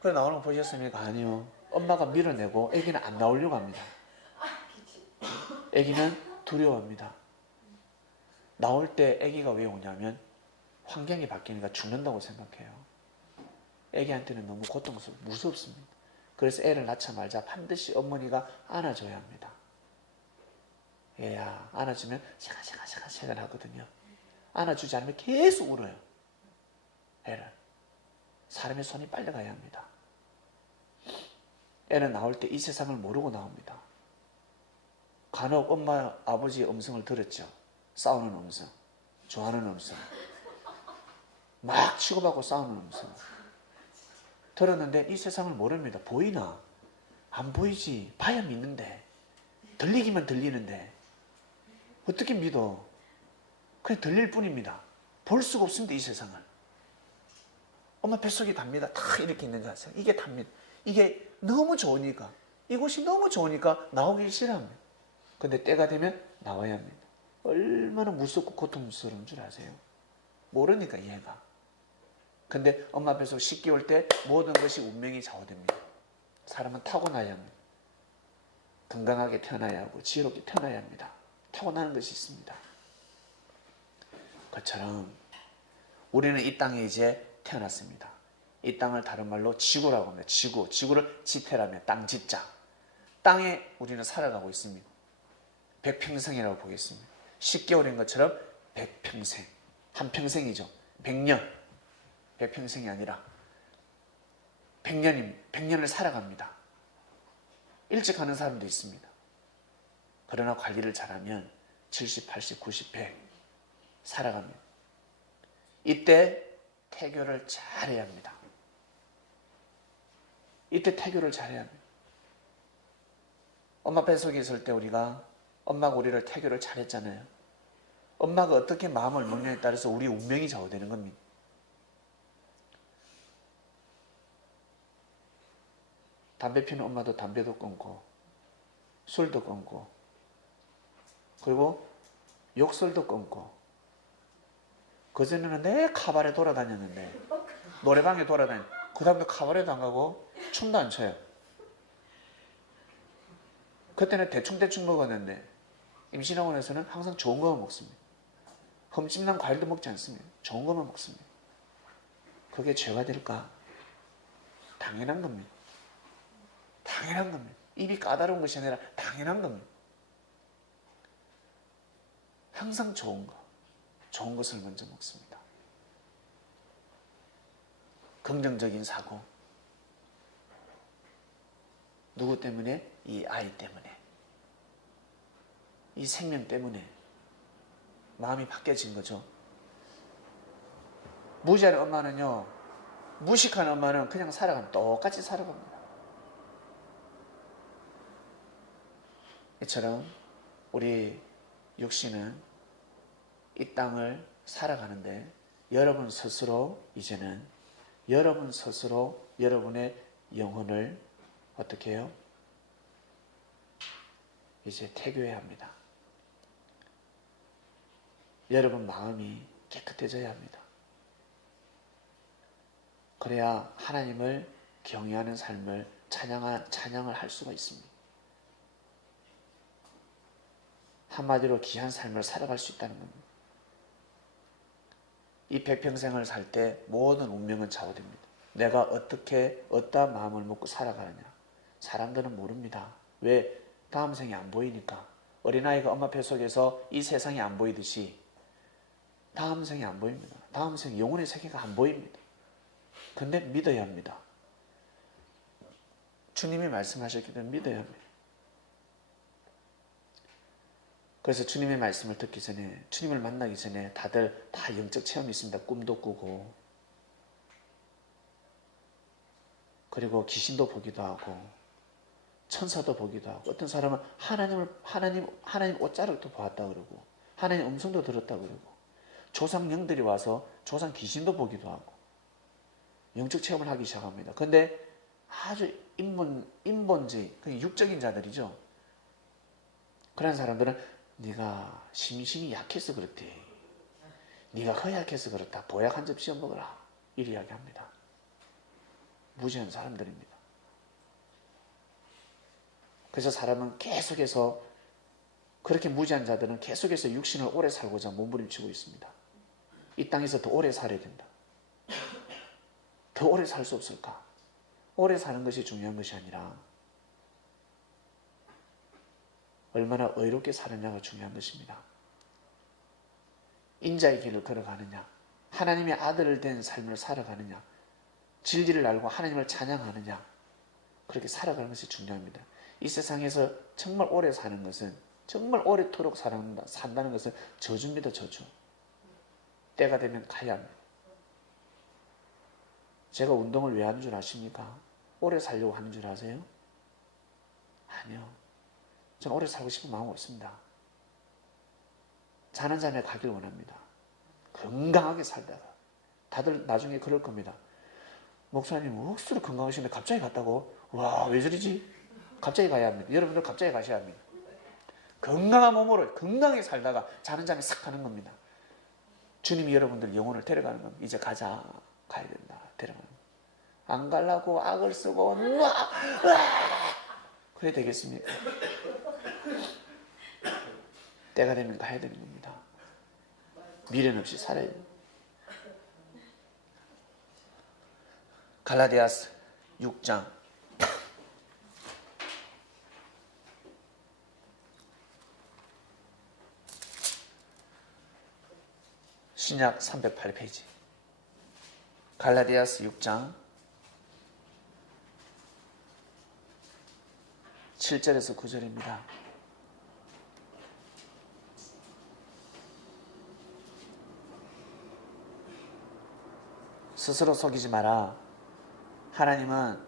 그래 나오는 거 보셨습니까? 아니요. 엄마가 밀어내고 아기는 안 나오려고 합니다. 아기는 두려워합니다. 나올 때 아기가 왜 오냐면 환경이 바뀌니까 죽는다고 생각해요. 아기한테는 너무 고통스럽고 무섭습니다. 그래서 애를 낳자마자 반드시 어머니가 안아줘야 합니다. 얘야 안아주면 샤가샤가샤가 하거든요. 안아주지 않으면 계속 울어요. 애를. 사람의 손이 빨리 가야 합니다. 애는 나올 때 이 세상을 모르고 나옵니다. 간혹 엄마 아버지의 음성을 들었죠. 싸우는 음성, 좋아하는 음성, 막 치고받고 싸우는 음성 들었는데 이 세상을 모릅니다. 보이나? 안 보이지. 봐야 믿는데, 들리기만 들리는데 어떻게 믿어? 그냥 들릴 뿐입니다. 볼 수가 없습니다. 이 세상을. 엄마 뱃속이 답니다. 다 이렇게 있는 거 아세요? 이게 답니다. 이게 너무 좋으니까, 이곳이 너무 좋으니까 나오기 싫어합니다. 근데 때가 되면 나와야 합니다. 얼마나 무섭고 고통스러운 줄 아세요? 모르니까 얘가. 근데 엄마 뱃속 10개월 때 모든 것이 운명이 좌우됩니다. 사람은 타고나야 합니다. 건강하게 태어나야 하고 지혜롭게 태어나야 합니다. 타고나는 것이 있습니다. 그처럼 우리는 이 땅에 이제 태어났습니다. 이 땅을 다른 말로 지구라고 합니다. 지구를 지태라며 땅 지자. 땅에 우리는 살아가고 있습니다. 백평생이라고 보겠습니다. 10개월인 것처럼 백평생. 한평생이죠. 100년. 백평생이 아니라 100년을 살아갑니다. 일찍 가는 사람도 있습니다. 그러나 관리를 잘하면 70, 80, 90, 100 살아갑니다. 이때 태교를 잘해야 합니다. 이때 태교를 잘해야 합니다. 엄마 뱃속에 있을 때 엄마가 우리를 태교를 잘했잖아요. 엄마가 어떻게 마음을 먹느냐에 따라서 우리 운명이 좌우되는 겁니다. 담배 피는 엄마도 담배도 끊고 술도 끊고 그리고 욕설도 끊고 그전에는 내 카바레 돌아다녔는데 노래방에 그 다음에 카바레도 안 가고 춤도 안 춰요. 그때는 대충 먹었는데 임신학원에서는 항상 좋은 것만 먹습니다. 흠집난 과일도 먹지 않습니다. 좋은 것만 먹습니다. 그게 죄가 될까? 당연한 겁니다. 당연한 겁니다. 입이 까다로운 것이 아니라 당연한 겁니다. 항상 좋은 것을 먼저 먹습니다. 긍정적인 사고. 누구 때문에? 이 아이 때문에. 이 생명 때문에 마음이 바뀌어진 거죠. 무지한 엄마는요, 무식한 엄마는 그냥 똑같이 살아갑니다. 이처럼 우리 육신은 이 땅을 살아가는데 여러분 스스로 이제는 여러분 스스로 여러분의 영혼을 어떻게 해요? 이제 태교해야 합니다. 여러분 마음이 깨끗해져야 합니다. 그래야 하나님을 경외하는 삶을 찬양을 할 수가 있습니다. 한마디로 귀한 삶을 살아갈 수 있다는 겁니다. 이 백평생을 살 때 모든 운명은 좌우됩니다. 내가 어떠한 마음을 먹고 살아가느냐. 사람들은 모릅니다. 왜? 다음 생이 안 보이니까. 어린아이가 엄마 뱃속에서 이 세상이 안 보이듯이 다음 생이 안 보입니다. 다음 생 영혼의 세계가 안 보입니다. 근데 믿어야 합니다. 주님이 말씀하셨기 때문에 믿어야 합니다. 그래서 주님의 말씀을 듣기 전에, 주님을 만나기 전에 다들 다 영적 체험이 있습니다. 꿈도 꾸고, 그리고 귀신도 보기도 하고, 천사도 보기도 하고, 어떤 사람은 하나님 옷자락도 보았다 그러고, 하나님 음성도 들었다 그러고, 조상 영들이 와서 조상 귀신도 보기도 하고, 영적 체험을 하기 시작합니다. 그런데 아주 인본주의, 육적인 자들이죠. 그런 사람들은 네가 심신이 약해서 그렇대. 네가 허약해서 그렇다. 보약 한 접시 먹어라. 이리 이야기합니다. 무지한 사람들입니다. 그래서 사람은 계속해서 그렇게 무지한 자들은 계속해서 육신을 오래 살고자 몸부림치고 있습니다. 이 땅에서 더 오래 살아야 된다. 더 오래 살 수 없을까? 오래 사는 것이 중요한 것이 아니라 얼마나 의롭게 사느냐가 중요한 것입니다. 인자의 길을 걸어가느냐, 하나님의 아들 된 삶을 살아가느냐, 진리를 알고 하나님을 찬양하느냐, 그렇게 살아가는 것이 중요합니다. 이 세상에서 정말 오래 사는 것은, 정말 오래도록 산다는 것은 저주입니다. 저주. 때가 되면 가야 합니다. 제가 운동을 왜 하는 줄 아십니까? 오래 살려고 하는 줄 아세요? 아니요. 저는 오래 살고 싶은 마음 없습니다. 자난자에 가길 원합니다. 건강하게 살다가. 다들 나중에 그럴 겁니다. 목사님 억수로 건강하신데 갑자기 갔다고? 와, 왜 저러지? 갑자기 가야 합니다. 여러분들 갑자기 가셔야 합니다. 건강한 몸으로 건강하게 살다가 자는 잠이 싹 가는 겁니다. 주님이 여러분들 영혼을 데려가는 겁니다. 이제 가자. 가야 된다. 데려가는 겁니다. 안 가려고 악을 쓰고 으아! 그래 되겠습니까? 때가 되면 가야 되는 겁니다. 미련 없이 살아야 돼요. 갈라디아서 6장 신약 308페이지 갈라디아서 6장 7절에서 9절입니다. 스스로 속이지 마라. 하나님은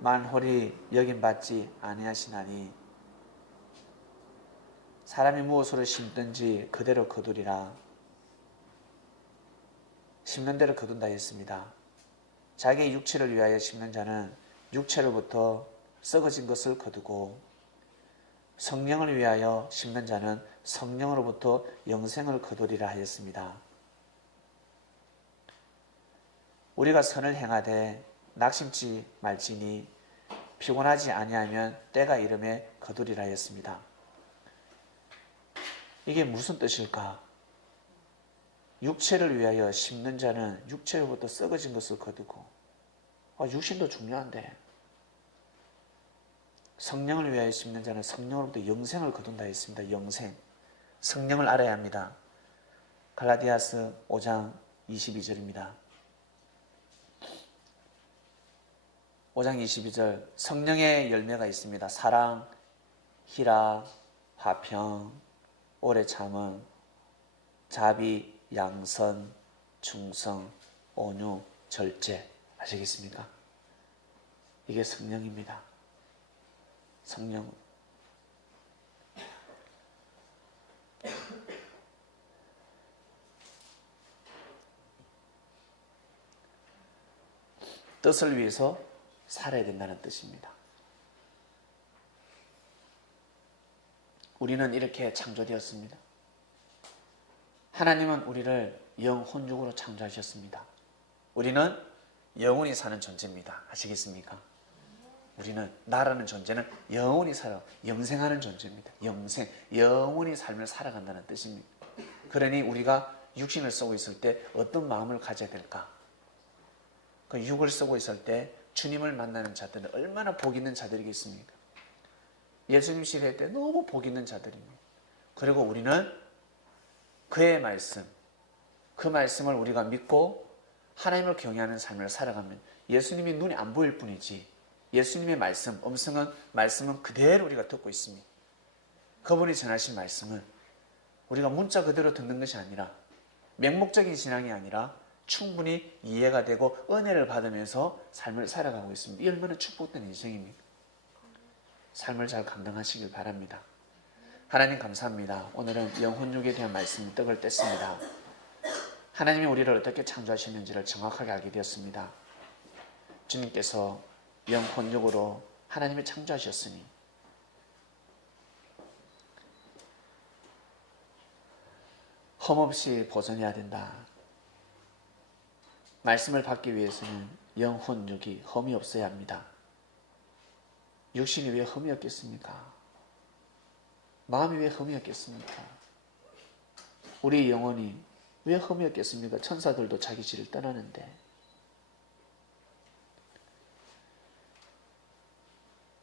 만홀히 여김받지 아니하시나니 사람이 무엇으로 심든지 그대로 거두리라. 심는 대로 거둔다 했습니다. 자기의 육체를 위하여 심는 자는 육체로부터 썩어진 것을 거두고 성령을 위하여 심는 자는 성령으로부터 영생을 거두리라 하였습니다. 우리가 선을 행하되 낙심치 말지니 피곤하지 아니하면 때가 이름에 거두리라 하였습니다. 이게 무슨 뜻일까? 육체를 위하여 심는 자는 육체로부터 썩어진 것을 거두고, 육신도 중요한데 성령을 위하여 심는 자는 성령으로부터 영생을 거둔다 했습니다. 영생, 성령을 알아야 합니다. 갈라디아서 5장 22절입니다. 5장 22절 성령의 열매가 있습니다. 사랑, 희락, 화평, 오래 참음, 자비, 양선, 충성, 온유, 절제. 아시겠습니까? 이게 성령입니다. 성령. 뜻을 위해서 살아야 된다는 뜻입니다. 우리는 이렇게 창조되었습니다. 하나님은 우리를 영혼육으로 창조하셨습니다. 우리는 영원히 사는 존재입니다. 아시겠습니까? 우리는, 나라는 존재는 영원히 살아, 영생하는 존재입니다. 영생, 영원히 삶을 살아간다는 뜻입니다. 그러니 우리가 육신을 쓰고 있을 때 어떤 마음을 가져야 될까? 그 육을 쓰고 있을 때 주님을 만나는 자들은 얼마나 복 있는 자들이겠습니까? 예수님 시대 때 너무 복 있는 자들입니다. 그리고 우리는 그의 말씀, 그 말씀을 우리가 믿고 하나님을 경외하는 삶을 살아가면 예수님이 눈에 안 보일 뿐이지 예수님의 말씀, 말씀은 그대로 우리가 듣고 있습니다. 그분이 전하신 말씀은 우리가 문자 그대로 듣는 것이 아니라 맹목적인 신앙이 아니라 충분히 이해가 되고 은혜를 받으면서 삶을 살아가고 있습니다. 이 얼마나 축복된 인생입니까? 삶을 잘 감당하시길 바랍니다. 하나님 감사합니다. 오늘은 영혼육에 대한 말씀 떡을 뗐습니다. 하나님이 우리를 어떻게 창조하셨는지를 정확하게 알게 되었습니다. 주님께서 영혼육으로 하나님이 창조하셨으니 험없이 보존해야 된다. 말씀을 받기 위해서는 영혼육이 험이 없어야 합니다. 육신이 왜 험이 없겠습니까? 마음이 왜 험이 없겠습니까? 우리 영혼이 왜 험이 없겠습니까? 천사들도 자기 질을 떠나는데.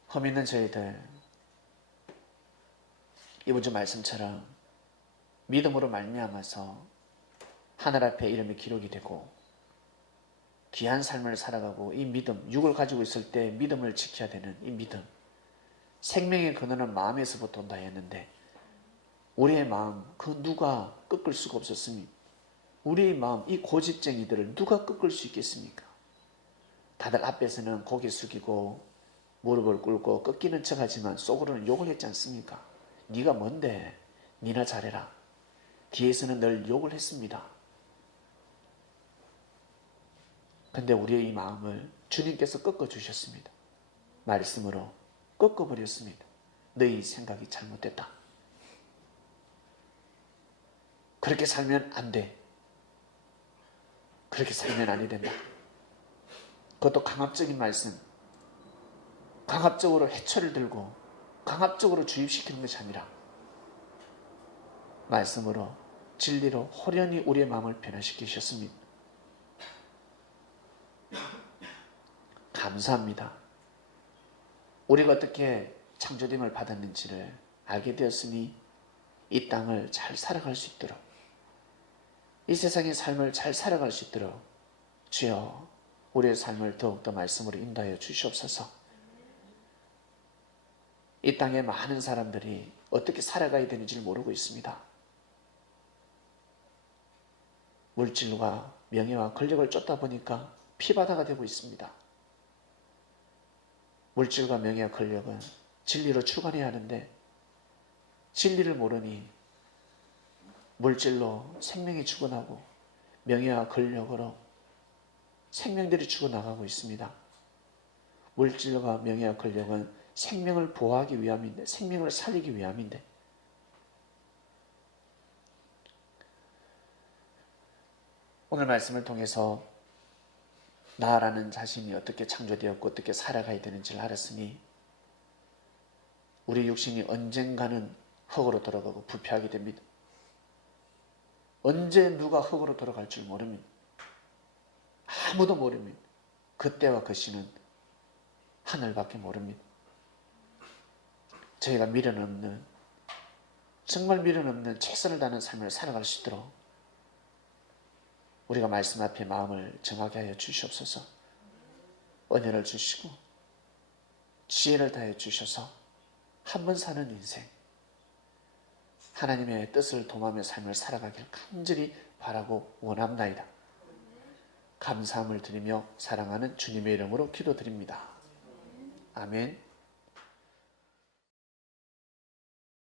험 있는 저희들, 이번 주 말씀처럼 믿음으로 말미암아서 하늘 앞에 이름이 기록이 되고 귀한 삶을 살아가고, 이 믿음, 육을 가지고 있을 때 믿음을 지켜야 되는 이 믿음, 생명의 근원은 마음에서부터 온다 했는데 우리의 마음, 그 누가 꺾을 수가 없었습니다. 우리의 마음, 이 고집쟁이들을 누가 꺾을 수 있겠습니까? 다들 앞에서는 고개 숙이고 무릎을 꿇고 꺾이는 척하지만 속으로는 욕을 했지 않습니까? 네가 뭔데? 니나 잘해라. 뒤에서는 늘 욕을 했습니다. 근데 우리의 이 마음을 주님께서 꺾어주셨습니다. 말씀으로 꺾어버렸습니다. 너희 생각이 잘못됐다. 그렇게 살면 안 돼. 그렇게 살면 아니 된다. 그것도 강압적인 말씀, 강압적으로 해초를 들고 강압적으로 주입시키는 것이 아니라 말씀으로 진리로 호련히 우리의 마음을 변화시키셨습니다. 감사합니다. 우리가 어떻게 창조됨을 받았는지를 알게 되었으니 이 땅을 잘 살아갈 수 있도록, 이 세상의 삶을 잘 살아갈 수 있도록 주여 우리의 삶을 더욱더 말씀으로 인도하여 주시옵소서. 이 땅에 많은 사람들이 어떻게 살아가야 되는지를 모르고 있습니다. 물질과 명예와 권력을 쫓다 보니까 피바다가 되고 있습니다. 물질과 명예와 권력은 진리로 주관해야 하는데 진리를 모르니 물질로 생명이 죽어나고 명예와 권력으로 생명들이 죽어나가고 있습니다. 물질과 명예와 권력은 생명을 보호하기 위함인데, 생명을 살리기 위함인데, 오늘 말씀을 통해서 나라는 자신이 어떻게 창조되었고 어떻게 살아가야 되는지를 알았으니 우리 육신이 언젠가는 흙으로 돌아가고 부패하게 됩니다. 언제 누가 흙으로 돌아갈 줄 모릅니다. 아무도 모릅니다. 그때와 그 시는 하늘밖에 모릅니다. 저희가 미련 없는, 정말 미련 없는 최선을 다하는 삶을 살아갈 수 있도록 우리가 말씀 앞에 마음을 정하게 하여 주시옵소서. 은혜를 주시고 지혜를 다해 주셔서 한 번 사는 인생, 하나님의 뜻을 도모하며 삶을 살아가길 간절히 바라고 원합나이다. 감사함을 드리며 사랑하는 주님의 이름으로 기도드립니다. 아멘.